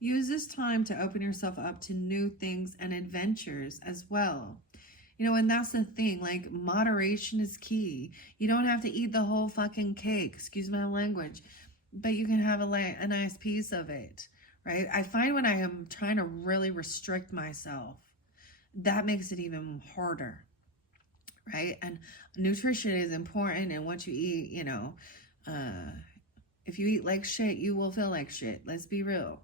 Use this time to open yourself up to new things and adventures as well. You know, and that's the thing, like, moderation is key. You don't have to eat the whole fucking cake, excuse my language, but you can have a nice piece of it, right? I find when I am trying to really restrict myself, that makes it even harder, right? And nutrition is important, and what you eat, you know, if you eat like shit, you will feel like shit. Let's be real.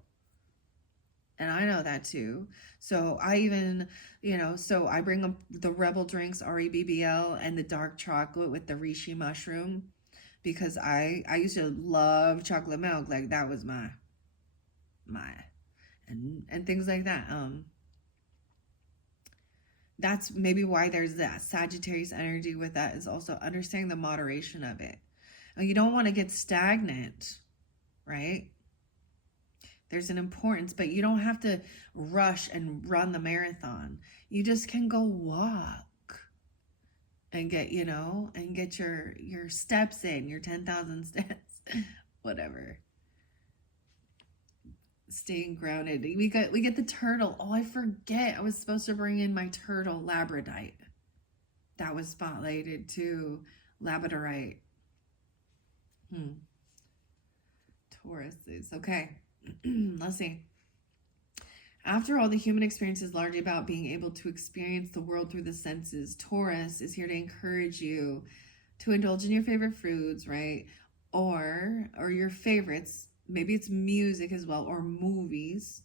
And I know that too. So I even, you know, so I bring up the Rebel drinks, REBBL, and the dark chocolate with the reishi mushroom, because I used to love chocolate milk. Like, that was my and things like that. That's maybe why there's that Sagittarius energy with that, is also understanding the moderation of it. You don't want to get stagnant, right? There's an importance, but you don't have to rush and run the marathon. You just can go walk and get, you know, and get your steps in, your 10,000 steps, whatever. Staying grounded. We get the turtle. Oh, I forget. I was supposed to bring in my turtle, labradorite. That was spotlighted too. Labradorite. Taurus is okay. Let's see. After all, the human experience is largely about being able to experience the world through the senses. Taurus is here to encourage you to indulge in your favorite foods, right? Or your favorites. Maybe it's music as well, or movies.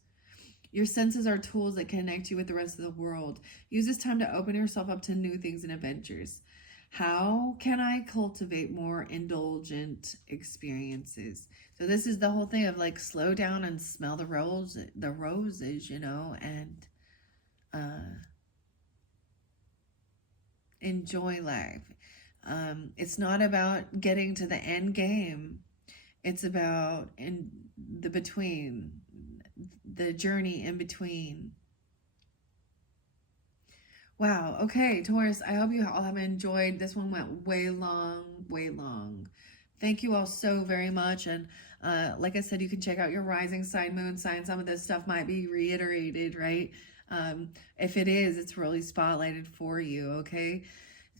Your senses are tools that connect you with the rest of the world. Use this time to open yourself up to new things and adventures. How can I cultivate more indulgent experiences? So this is the whole thing of, like, slow down and smell the roses, you know, and enjoy life. It's not about getting to the end game. It's about in the between, the journey in between. Wow. Okay, Taurus, I hope you all have enjoyed. This one went way long, way long. Thank you all so very much. And like I said, you can check out your rising sign, moon sign. Some of this stuff might be reiterated, right? If it is, it's really spotlighted for you, okay?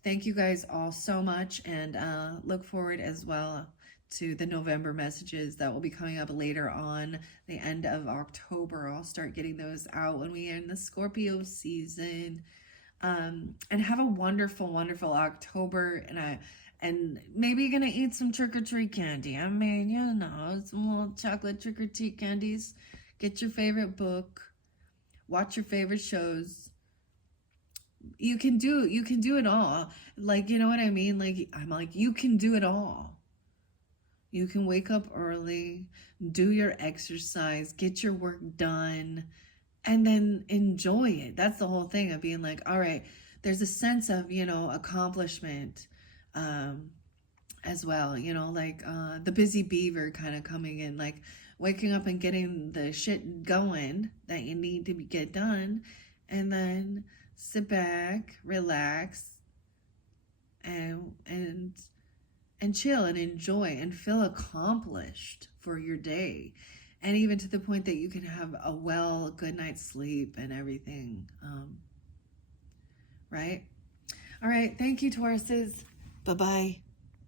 Thank you guys all so much, and look forward as well to the November messages that will be coming up later on the end of October. I'll start getting those out when we end the Scorpio season. And have a wonderful, wonderful October, and maybe you're gonna eat some trick-or-treat candy. I mean, you know, some little chocolate trick-or-treat candies. Get your favorite book, watch your favorite shows. You can do it all. Like, you know what I mean? Like, I'm like, you can do it all. You can wake up early, do your exercise, get your work done, and then enjoy it. That's the whole thing of being like, all right, there's a sense of, you know, accomplishment as well, you know, like the busy beaver kind of coming in, like waking up and getting the shit going that you need to get done, and then sit back, relax, and chill and enjoy and feel accomplished for your day. And even to the point that you can have a good night's sleep and everything. Right? All right. Thank you, Tauruses. Bye-bye.